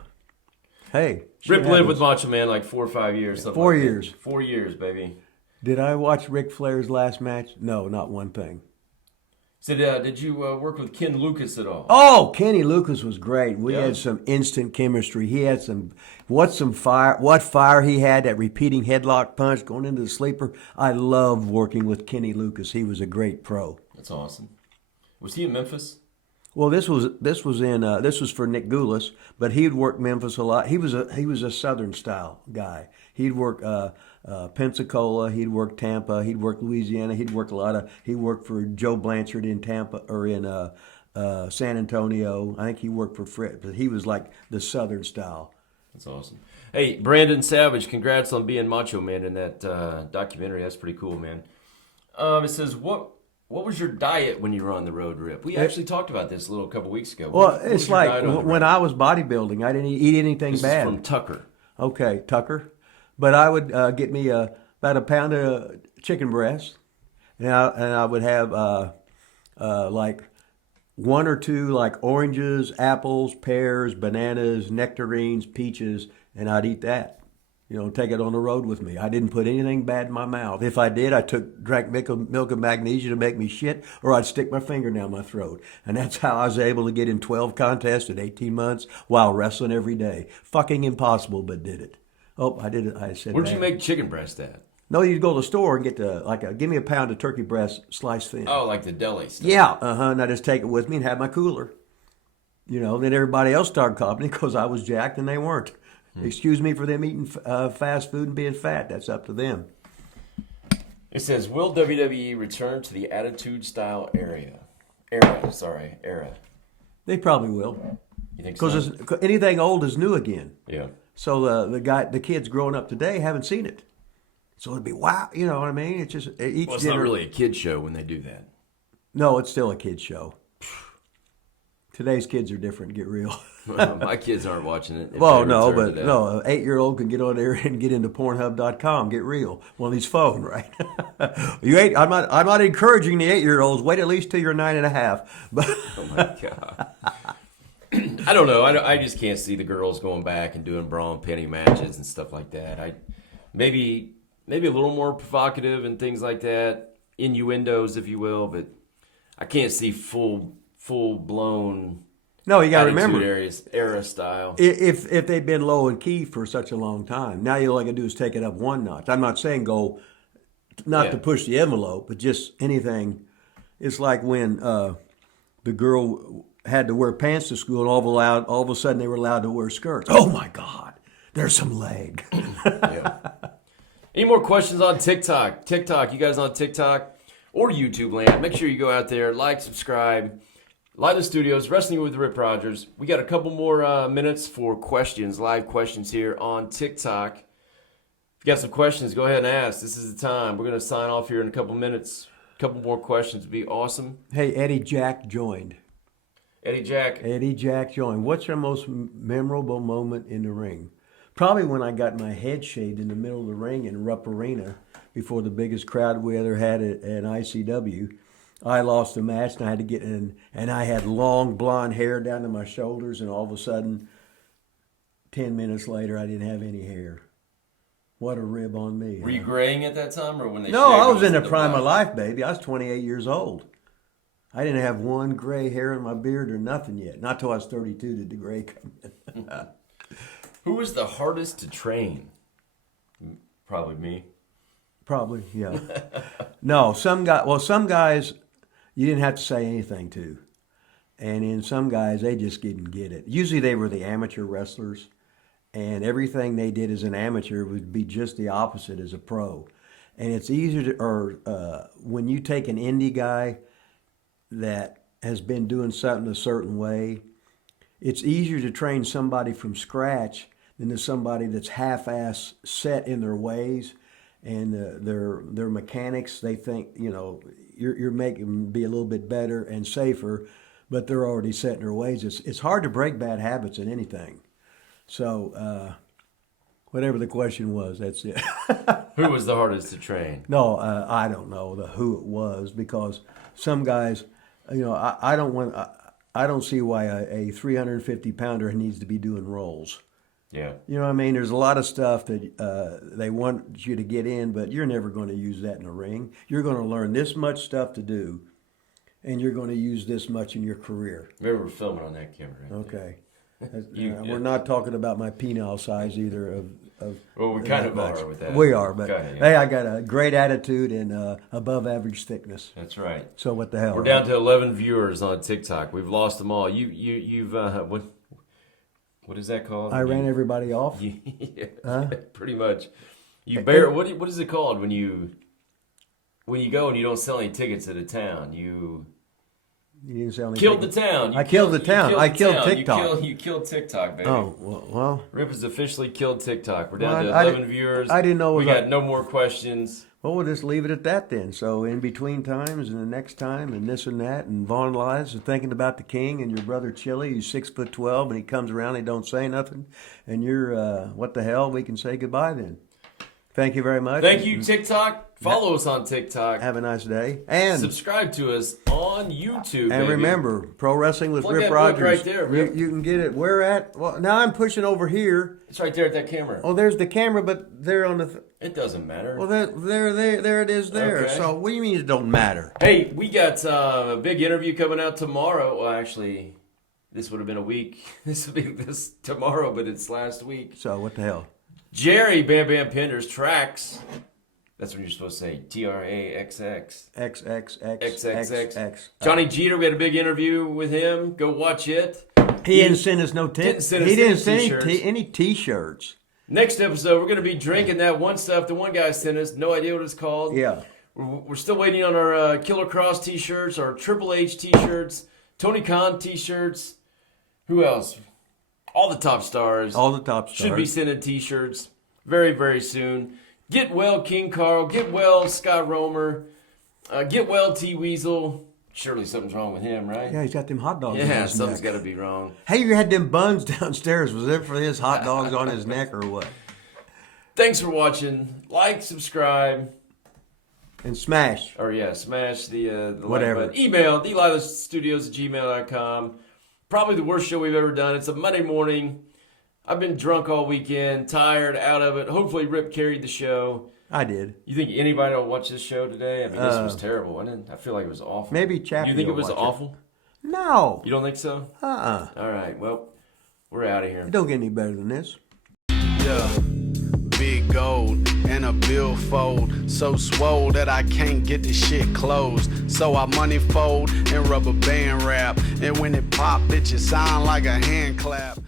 hey, Rip lived with Macho Man like 4 or 5 years. 4 years. 4 years, baby. Did I watch Ric Flair's last match? No, not one thing. So did you work with Ken Lucas at all? Oh, Kenny Lucas was great. We had some instant chemistry. He had what fire he had, that repeating headlock punch going into the sleeper. I loved working with Kenny Lucas. He was a great pro. That's awesome. Was he in Memphis? Well, this was for Nick Goulas, but he'd work Memphis a lot. He was a Southern style guy. He'd work Pensacola, he'd work Tampa, he'd work Louisiana, he worked for Joe Blanchard in Tampa or in San Antonio. I think he worked for Fred, but he was like the Southern style. That's awesome. Hey, Brandon Savage, congrats on being Macho Man in that documentary. That's pretty cool, man. It says, what was your diet when you were on the road, Rip? We actually talked about this a couple weeks ago. Well, it's like when I was bodybuilding, I didn't eat anything this bad. Is from Tucker. Okay, Tucker. But I would get me about a pound of chicken breast, and I would have like one or two like oranges, apples, pears, bananas, nectarines, peaches, and I'd eat that. Take it on the road with me. I didn't put anything bad in my mouth. If I did, I drank milk and magnesia to make me shit, or I'd stick my finger down my throat. And that's how I was able to get in 12 contests in 18 months while wrestling every day. Fucking impossible, but did it. Oh, I did it. I said. Where'd you make chicken breast at? No, you'd go to the store and get give me a pound of turkey breast sliced thin. Oh, like the deli stuff. Yeah, and I just take it with me and have my cooler. Then everybody else started copying it because I was jacked and they weren't. Excuse me for them eating fast food and being fat. That's up to them. It says, will WWE return to the Attitude Style era? They probably will. You think so? Because anything old is new again. Yeah. So the kids growing up today haven't seen it. So it'd be wow, you know what I mean? It's just it's not really a kid show when they do that. No, it's still a kid show. Today's kids are different. Get real. My kids aren't watching it. Well, no, but no, an 8-year-old can get on there and get into Pornhub.com. Get real on his phone, right? I'm not encouraging the 8-year-olds. Wait at least till you're 9.5. But oh my god. I don't know. I just can't see the girls going back and doing bra and penny matches and stuff like that. Maybe a little more provocative and things like that, innuendos, if you will. But I can't see full blown. No, you got to remember era style. If they've been low and key for such a long time, now all I can do is take it up one notch. I'm not saying go to push the envelope, but just anything. It's like when the girl had to wear pants to school, and all of a sudden they were allowed to wear skirts. Oh my God, there's some leg. Yeah. Any more questions on TikTok? You guys on TikTok or YouTube land? Make sure you go out there, like, subscribe. Lilas Studios, Wrestling with Rip Rogers. We got a couple more minutes for questions, live questions here on TikTok. If you got some questions, go ahead and ask. This is the time. We're going to sign off here in a couple minutes. A couple more questions would be awesome. Hey, Eddie Jack joined. Eddie Jack joined. What's your most memorable moment in the ring? Probably when I got my head shaved in the middle of the ring in Rupp Arena before the biggest crowd we ever had at ICW. I lost the match and I had to get in, and I had long blonde hair down to my shoulders, and all of a sudden, 10 minutes later, I didn't have any hair. What a rib on me. Were you graying at that time, or when they No, I was in the prime of life, baby. I was 28 years old. I didn't have one gray hair in my beard or nothing yet. Not till I was 32 did the gray come in. Who was the hardest to train? Probably me. Probably, yeah. No, some guys you didn't have to say anything to. And in some guys, they just didn't get it. Usually they were the amateur wrestlers, and everything they did as an amateur would be just the opposite as a pro. And it's easier to, when you take an indie guy that has been doing something a certain way, it's easier to train somebody from scratch than to somebody that's half-ass set in their ways and their mechanics. They think, you're making them be a little bit better and safer, but they're already set in their ways. It's hard to break bad habits in anything. So whatever the question was, that's it. Who was the hardest to train? No, I don't know who it was, because some guys, I don't see why a 350-pounder needs to be doing rolls. Yeah. You know what I mean? There's a lot of stuff that they want you to get in, but you're never going to use that in a ring. You're going to learn this much stuff to do, and you're going to use this much in your career. Remember, we're filming on that camera. Right? Okay. We're not talking about my penile size either. Well, we kind of are with that. We are, but kinda, yeah. Hey, I got a great attitude and above average thickness. That's right. So what the hell? We're down to 11 viewers on TikTok. We've lost them all. You've what is that called? I ran everybody off. Yeah, pretty much. What is it called when you go and you don't sell any tickets at a town? You didn't sell any killed tickets. the town. I killed the town. I killed TikTok. You killed TikTok, baby. Oh, well. Rip has officially killed TikTok. We're down Well, to 11 viewers. I didn't know. We got no more questions. Well, we'll just leave it at that then. So in between times and the next time and this and that and Vaughn Lilas and thinking about the king and your brother Chili, who's 6'12", and he comes around and he don't say nothing, and you're what the hell? We can say goodbye then. Thank you very much. Thank you, TikTok. Follow us on TikTok. Have a nice day. And subscribe to us on YouTube. And baby. Remember, Pro Wrestling with Plug Rip that Rogers. book right there, Rip. You can get it. Where at? Well, now I'm pushing over here. It's right there at that camera. Oh, there's the camera, but they're on the. It doesn't matter. Well, there it is there. Okay. So what do you mean it don't matter? Hey, we got a big interview coming out tomorrow. Well, actually, this would have been a week. This will be this tomorrow, but it's last week. So what the hell? Jerry Bam Bam Pender's Tracks. That's what you're supposed to say. TRAXX. XXX. Johnny Jeter, we had a big interview with him. Go watch it. He didn't send us no tips. He didn't send any T-shirts. Next episode, we're going to be drinking that one stuff the one guy sent us. No idea what it's called. Yeah. We're still waiting on our Killer Kross T-shirts, our Triple H T-shirts, Tony Khan T-shirts. Who else? All the top stars. All the top stars. Should be sending T-shirts very, very soon. Get well, King Carl. Get well, Scott Romer. Get well, 𝐥𝐤𝐤𝐿. Surely something's wrong with him, right? Yeah, he's got them hot dogs. Yeah, on his something's neck. got to be wrong. Hey, you had them buns downstairs. Was it for his hot dogs on his neck or what? Thanks for watching. Like, subscribe. And smash. Or yeah, smash the whatever. Like button. Email thelilasstudios@gmail.com. Probably the worst show we've ever done. It's a Monday morning. I've been drunk all weekend, tired, out of it. Hopefully Rip carried the show. I did. You think anybody will watch this show today? I mean, this was terrible, wasn't it? I feel like it was awful. Maybe Chappie. You think it was watch awful? No. You don't think so? All right, well, we're out of here. It don't get any better than this. Yeah. Big gold and a billfold, so swole that I can't get the shit closed. So I money fold and rubber band wrap, and when it pop, bitch, it sound like a hand clap.